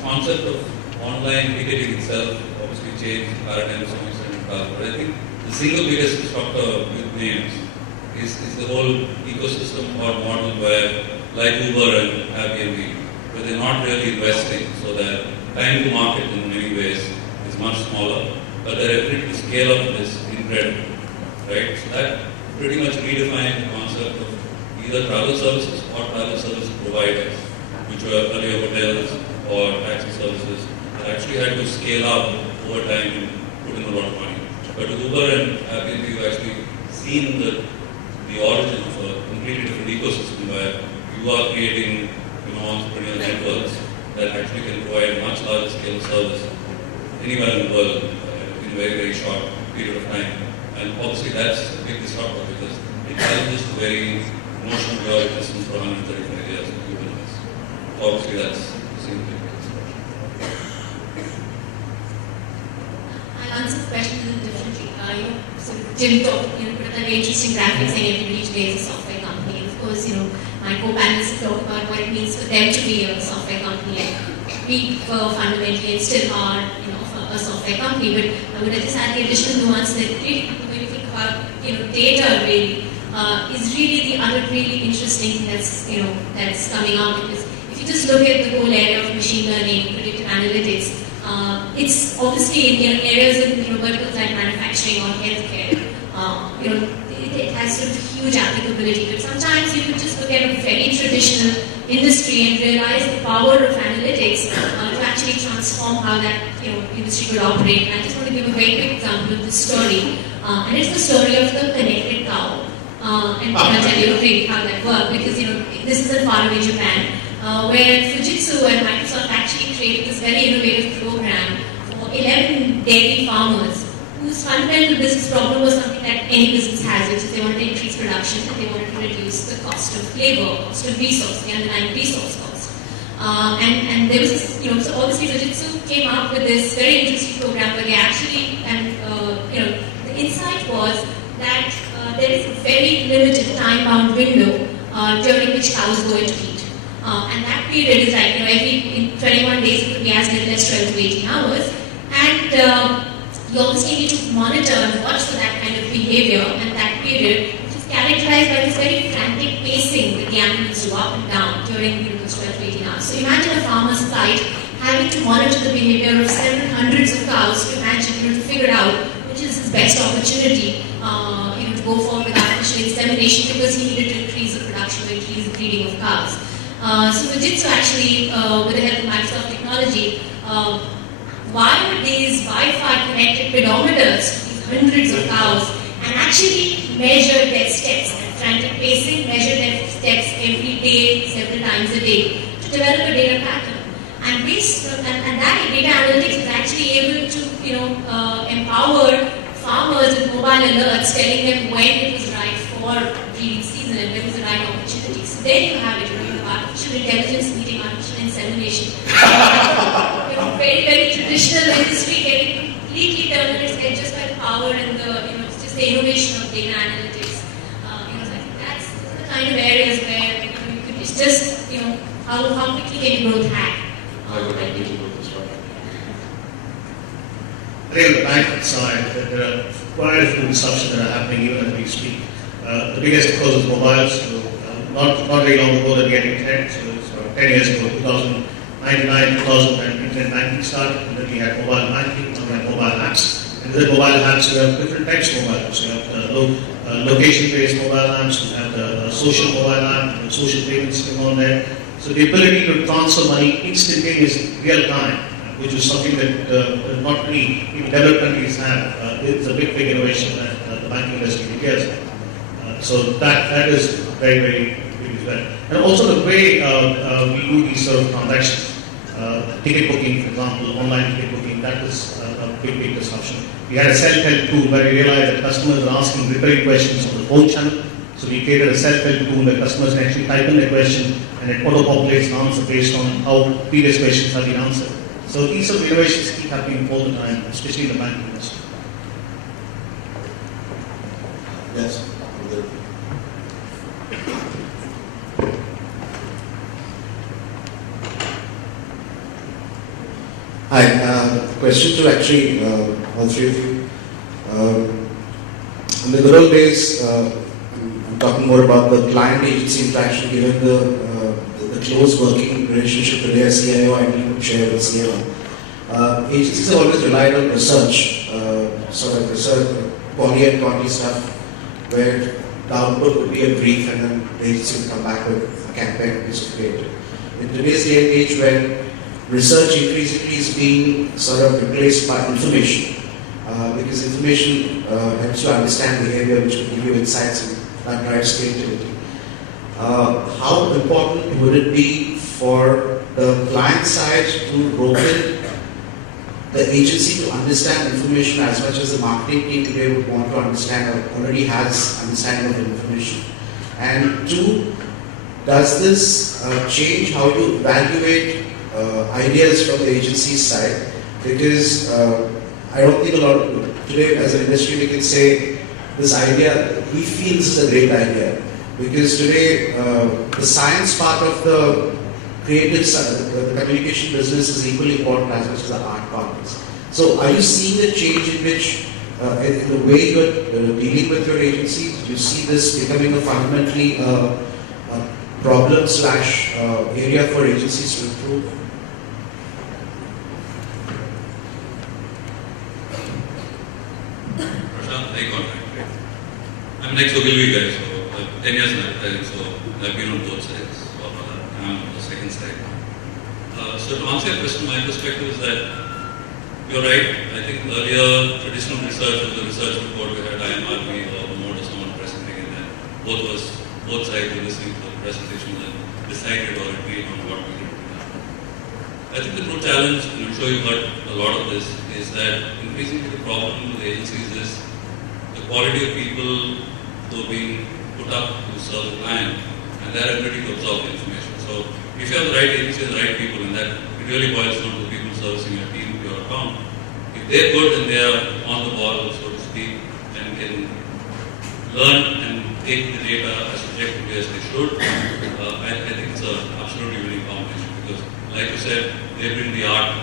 concept of online ticketing itself obviously changed paradigms of travel. But I think the single biggest disruptor with names is the whole ecosystem or model where, like Uber and Airbnb, where they're not really investing, so that time to market in many ways is much smaller, but their ability to scale up is incredible, right? So that pretty much redefined the concept of either travel services or travel service providers, which were earlier hotels or taxi services, that actually had to scale up over time in put in a lot of money. But with Uber and Airbnb, we've actually seen the origin of a completely different ecosystem where you are creating entrepreneurial networks that actually can provide much larger scale service anywhere in the world in a very, very short period of time. And obviously that's a big disruptor because it challenges the very notion of your existence for 135 years that Uber has. Obviously that's the same thing. I'll answer the question a little differently. So Jim talked, put a very interesting graphic saying everybody today is a software company. And of course, my co-panelists have talked about what it means for them to be a software company. We were fundamentally and still are, a software company. But I would just add the additional nuance that really, when you think about, data really is really the other really interesting thing that's coming out. Because if you just look at the whole area of machine learning, predictive analytics, it's obviously in areas of verticals like manufacturing or healthcare. It has sort of huge applicability. But sometimes you could just look at a very traditional industry and realize the power of analytics to actually transform how that industry could operate. And I just want to give a very quick example of this story, and it's the story of the connected cow. And I'll tell you really how that worked because this is in faraway Japan, where Fujitsu and Microsoft actually created this very innovative program for 11 dairy farmers whose fundamental business problem was something that any business has, which is they wanted to increase production and they wanted to reduce the cost of labor, cost of resource, the underlying resource cost. And there was this, so obviously Fujitsu came up with this very interesting program where they actually, the insight was that there is a very limited time-bound window during which cows go into heat. And that period is like, in 21 days it could be as little as 12 to 18 hours. And you obviously need to monitor and watch for that kind of behavior and that period, which is characterized by this very frantic pacing that the animals do up and down during those 12 to 18 hours. So imagine a farmer's plight having to monitor the behavior of several hundreds of cows to imagine, to figure out which is his best opportunity, to go forward with artificial insemination because he needed to increase the production or increase the breeding of cows. So Fujitsu actually, with the help of Microsoft technology, wired these Wi-Fi connected pedometers to these hundreds of cows and actually measured their steps at frantic pacing, measured their steps every day, several times a day to develop a data pattern. And that data analytics is actually able to empower farmers with mobile alerts telling them when it was right for breeding season and when was the right opportunity. So there you have it, artificial intelligence meeting artificial insemination. Very, very traditional industry getting completely turned on its head just by the power and just the innovation of data analytics. So I think that's the kind of areas where it's just how quickly can growth hack. I think on the banking side, there are quite a few disruptions that are happening even as we speak. The biggest, of course, is mobile. So not very long ago that we had internet. So it's 10 years ago, 1999, 2000, and internet banking started. And then we had mobile banking, and we had mobile apps. And within mobile apps, we have different types of mobile apps. We have location-based mobile apps. We have the social mobile app, the social payments going on there. So the ability to transfer money instantaneously, real time, which is something that not many even developed countries have. It's a big innovation that the banking industry requires. So that is very, very big as well. And also the way we do these sort of transactions, ticket booking, for example, online ticket booking, that is a big disruption. We had a self-help tool where we realized that customers are asking recurring questions on the phone channel. So we created a self-help tool where customers can actually type in their question and it auto-populates an answer based on how previous questions have been answered. So these sort of innovations keep happening all the time, especially in the banking industry. Yes. Hi, question to actually all three of you. In the good old days, I'm talking more about the client-agency interaction given the close working relationship with their CIO and you could share with CIO. Agencies have always relied on research, sort of research, poly and quantity stuff, where the output would be a brief and then the agency would come back with a campaign piece of creative. In today's day and age when research increasingly is being sort of replaced by information, because information helps you understand behavior, which will give you insights and that drives creativity. How important would it be for the client side to rope in the agency to understand information as much as the marketing team today would want to understand or already has understanding of the information? And two, does this change how you evaluate ideas from the agency's side? Because I don't think a lot of today as an industry we can say this idea, we feel this is a great idea. Because today the science part of the creative side, the communication business is equally important as much as the art part is. So are you seeing the change in which, in the way you're dealing with your agencies, do you see this becoming a fundamentally problem / area for agencies to improve? I got that. I'm an ex-Ogilvy guy, so 10 years in advertising, so I've been on both sides. I'm on the second side. So to answer your question, my perspective is that you're right. I think earlier traditional research was the research report we had IMRB or more to someone presenting, and then both sides were listening to the presentation and decided or agreed on what we did. I think the true challenge, and I'm sure you've heard a lot of this, is that increasingly the problem with the agencies is the quality of people who are being put up to serve the client and their ability to absorb the information. So if you have the right agency and the right people, and that it really boils down to the people servicing your team, your account, if they're good and they are on the ball, so to speak, and can learn and take the data as objectively as they should, I think it's an absolutely winning combination because, like you said, they bring the art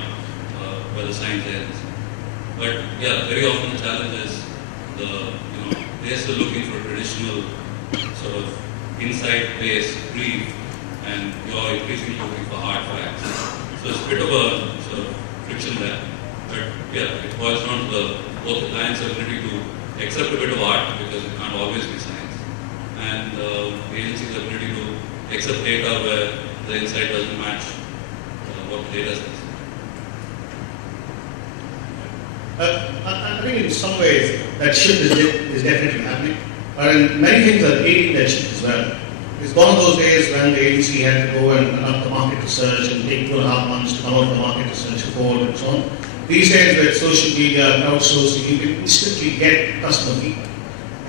where the science ends. But yeah, very often the challenge is they're still looking for a traditional sort of insight-based brief, and you're increasingly looking for hard facts. So it's a bit of a sort of friction there. But yeah, it boils down to both the client's ability to accept a bit of art because it can't always be science, and the agency's ability to accept data where the insight doesn't match what the data says. I think in some ways that shift is definitely happening, but in many things are aiding that shift as well. It's one of those days when the agency had to go and conduct the market research and take 2.5 months to come out with the market research report and so on. These days with social media, crowdsourcing, you can instantly get customer feedback.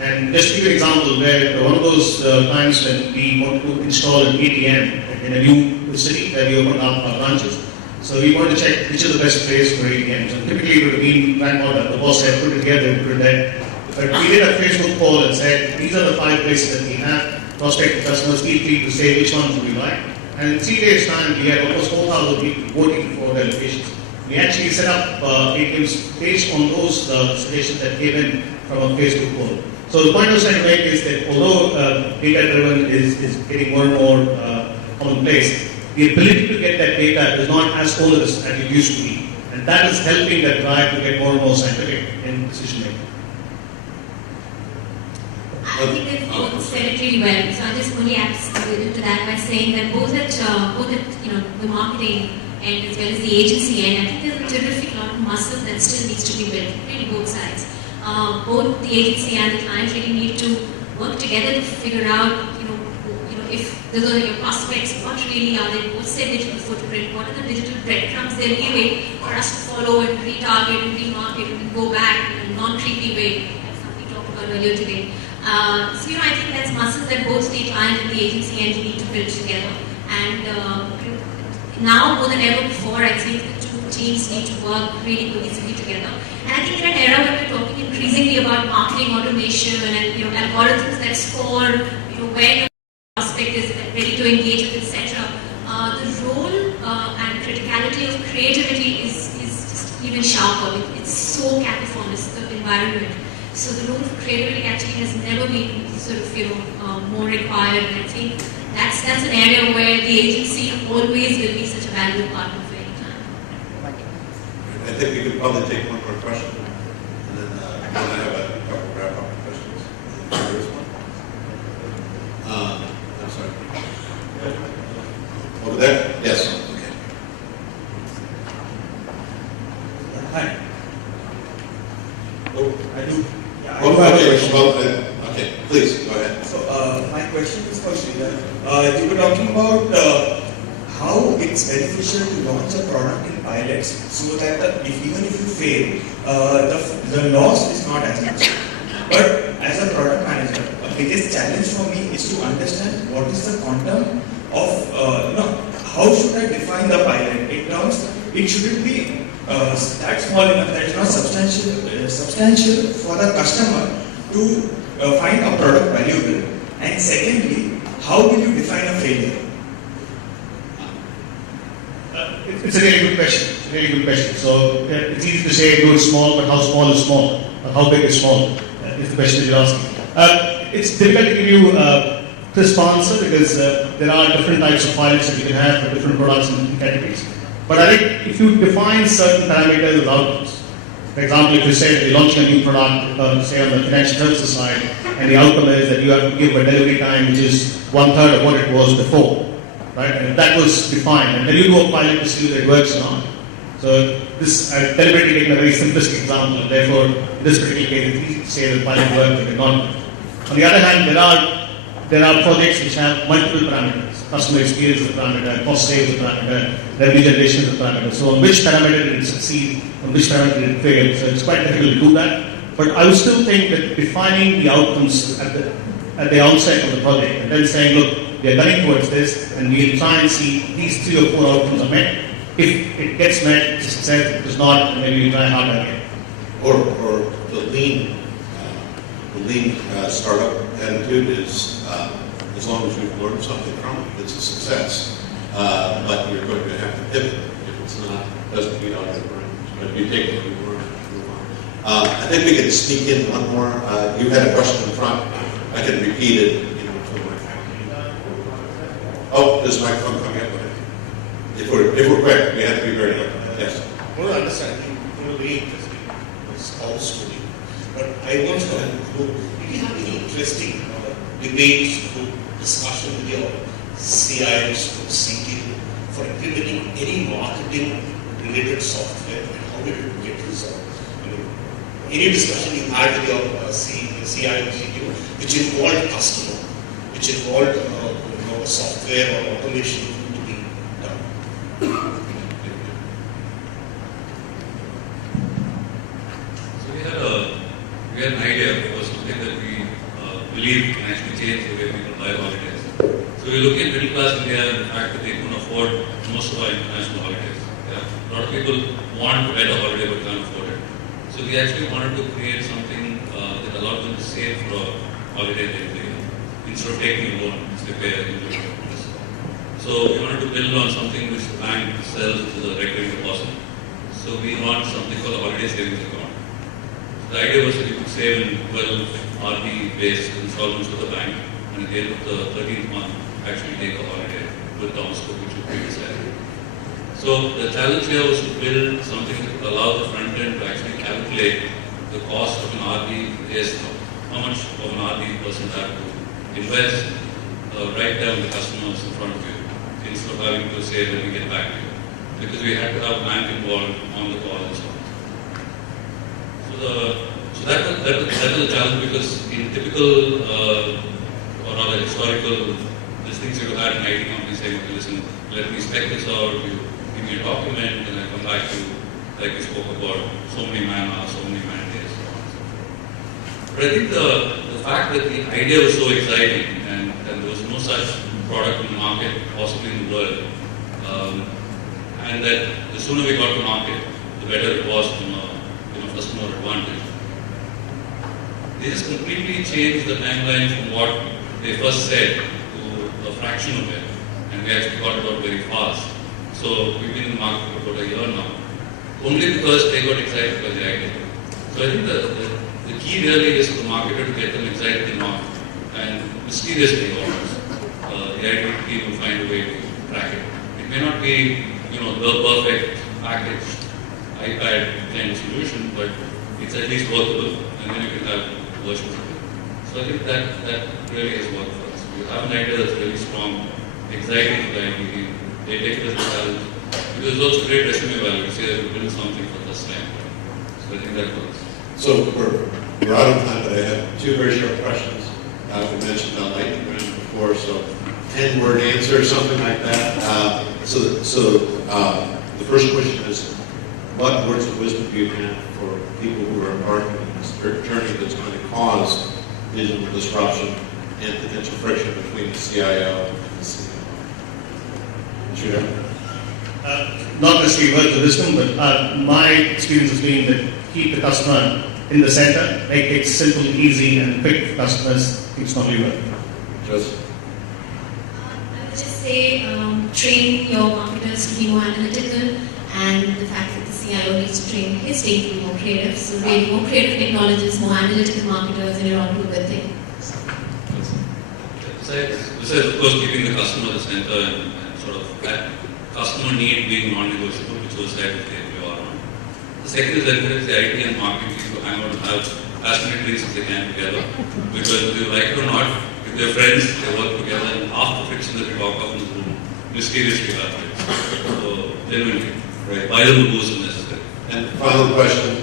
And just to give you an example, where one of those times when we want to install an ATM in a new city where we opened up our branches. So we wanted to check which is the best place for ATMs. And typically it would have been rank order. The boss had put it together and put it there. But we did a Facebook poll and said, these are the 5 places that we have. Prospective customers, feel free to say which ones we like. And in 3 days' time, we had almost 4,000 people voting for their locations. We actually set up ATMs based on those suggestions that came in from a Facebook poll. So the point I was trying to make is that although data-driven is getting more and more commonplace, the ability to get that data is not as onerous as it used to be. And that is helping that drive to get more and more scientific in decision making. I think they've both said it really well. So I'll just only add to that by saying that both at the marketing end as well as the agency end, I think there's a terrific lot of muscle that still needs to be built, really both sides. Both the agency and the client really need to work together to figure out, if those are your prospects, what really are they, what's their digital footprint, what are the digital breadcrumbs they're leaving for us to follow and retarget and remarket and go back in a non-creepy way, as something talked about earlier today. So I think that's muscles that both the client and the agency end need to build together. And now more than ever before, I think the two teams need to work really cohesively together. And I think in an era when we're talking increasingly about marketing automation and algorithms that score, where your prospect is ready to engage with, etc. The role and criticality of creativity is just even sharper. It's so cacophonous, the environment. So the role of creativity actually has never been sort of more required. And I think that's an area where the agency always will be such a valuable partner for any time. Thank you. I think we could probably take one more question, and then I have a couple wrap-up questions. There is one. I'm sorry. Over there? Yes. Okay. Hi. have a Okay, question. well, okay, please, go ahead. So my question is for Sridhar. You were talking about how it's beneficial to launch a product in pilots so that even if you fail, the loss is not as much. But as a product manager, the biggest challenge for me is to understand what is the quantum of, how should I define the pilot? In terms, it shouldn't be that small enough that is not substantial for the customer to find a product valuable. And secondly, how will you define a failure? It's a really good question. It's a really good question. So it's easy to say do it small, but how small is small? Or how big is small? Is the question you're asking. It's difficult to give you a crisp answer because there are different types of pilots that you can have for different products and categories. But I think if you define certain parameters as outcomes, for example, if you say that you're launching a new product, say on the financial services side, and the outcome is that you have to give a delivery time which is 1/3 of what it was before, right? And if that was defined, and then you do a pilot to see whether it works or not. So this, I've deliberately taken a very simplistic example, and therefore, in this particular case, it's easy to say that pilot worked, but it not. On the other hand, there are projects which have multiple parameters. Customer experience is a parameter, cost save is a parameter, revenue generation is a parameter. So on which parameter did it succeed, on which parameter did it fail? So it's quite difficult to do that. But I would still think that defining the outcomes at the outset of the project, and then saying, look, we are gunning towards this, and we'll try and see these 3 or 4 outcomes are met. If it gets met, it's a success. If it's not, then maybe we try harder again. Or the lean startup attitude is, as long as you've learned something from it, it's a success. But you're going to have to pivot if it's not, doesn't meet all your parameters. But if you take what you've learned, move on. I think we can sneak in one more. You had a question in front. I can repeat it. Oh, there's a microphone coming up with it. If we're quick, we have to be very quick. Yes. I want to understand, very interesting, this whole story. But I want to know, did you have any interesting debates, discussion with your CIOs or CTO for implementing any marketing-related software, and how did it get resolved? Any discussion you had with your CIO or CTO which involved customer, which involved software or automation to be done? So we had an idea for something that we believe can actually change the way people buy holidays. So we're looking at middle class India and the fact that they can afford most of our international holidays. Yeah? A lot of people want to get a holiday but can't afford it. So we actually wanted to create something that allowed them to save for a holiday at the end of the year instead of taking a loan, which they pay a usual interest. So we wanted to build on something which the bank sells, which is a recurring deposit. So we launched something called a holiday savings account. So the idea was that you could save in 12 RD-based installments with the bank, and at the end of the 13th month, actually take a holiday with Thomas Cook, which would be decided. So the challenge here was to build something that would allow the front end to actually calculate the cost of an RD based on how much of an RD person have to invest right there with the customers in front of you, instead of having to say, let me get back to you. Because we had to have bank involved on the call and so on. So that was a challenge, because in typical or rather historical things you had an IT company saying, okay, listen, let me spec this out, you give me a document, and I come back to, like we spoke about, so many man hours, so many man days. But I think the fact that the idea was so exciting, and there was no such product in the market, possibly in the world, and that the sooner we got to market, the better it was from a customer advantage. They just completely changed the timeline from what they first said to a fraction of it, and we actually got it out very fast. So we've been in the market for about a year now, only because they got excited by the idea. So I think the key really is for the marketer to get them excited enough, and mysteriously almost, the IT team will find a way to crack it. It may not be, the perfect packaged iPad kind of solution, but it's at least workable, and then you can have versions of it. So I think that really has worked for us. We have an idea that's really strong, exciting to the IT team. They take it as a challenge. Because it's also great resume value to say that we built something for this time. So I think that works. So We're out of time, but I have two very short questions. We mentioned the lightning round before, so 10-word answer or something like that. The first question is, what words of wisdom do you have for people who are embarking on this journey that's going to cause digital disruption and potential friction between the CIO and the CMO? Sure. Not necessarily words of wisdom, but my experience has been that keep the customer in the center, make it simple, easy, and quick for customers. It's not really working. Joseph? I would just say train your marketers to be more analytical, and the fact that the CIO needs to train his team to be more creative. So really more creative technologists, more analytical marketers, and you're on to a good thing. Besides, of course, keeping the customer at the center and sort of that customer need being non-negotiable, which was said with the on. The second is encourage the IT and marketing team to hang out and have as many drinks as they can together. Because whether you like it or not, if they're friends, they work together, and half the friction that we talk of in this room mysteriously happens. So, genuinely, right? Buy them the booze if necessary. And final question,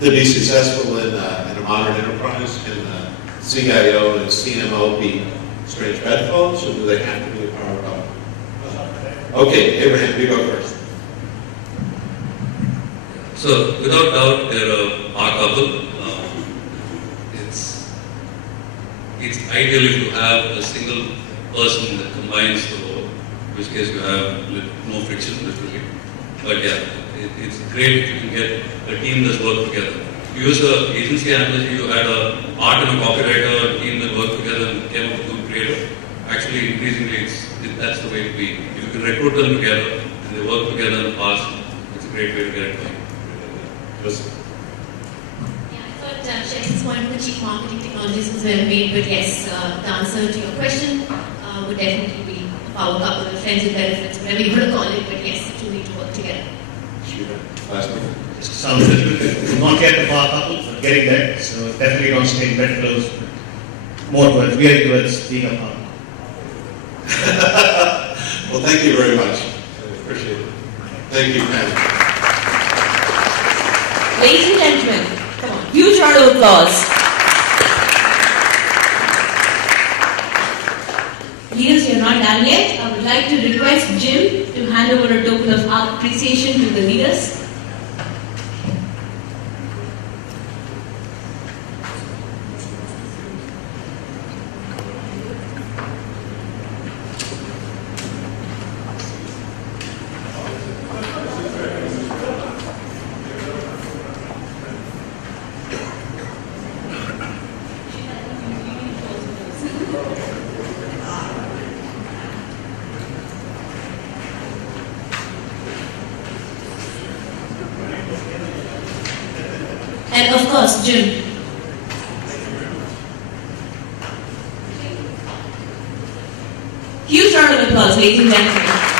to be successful in a modern enterprise, can the CIO and CMO be strange bedfellows, or do they have to be a power couple? Okay, Abraham, you go first. So, without doubt, they're a power couple. It's ideal if you have a single person that combines the role, in which case you have no friction, literally. But yeah, it's great if you can get a team that's worked together. To use the agency analogy, you had an art and a copywriter, a team that worked together and came up with a good creative. Actually, increasingly, that's the way to be. If you can recruit them together and they work together in the past, it's a great way to get it going. Shex's point on the chief marketing technologies was well made, but yes, the answer to your question would definitely be a power couple, friends with benefits, whatever you want to call it, but yes, the two need to work together. Last one. Sounds good. Not yet the power couple, but getting there. So definitely not staying bedfellows. More towards, veering towards being a power couple. Well, thank you very much. I appreciate it. Thank you, Pam. Ladies and gentlemen, come on, huge round of applause. Leaders, you're not done yet. I would like to request Jim to hand over a token of appreciation to the leaders. And of course, Jim. Huge round of applause, ladies and gentlemen.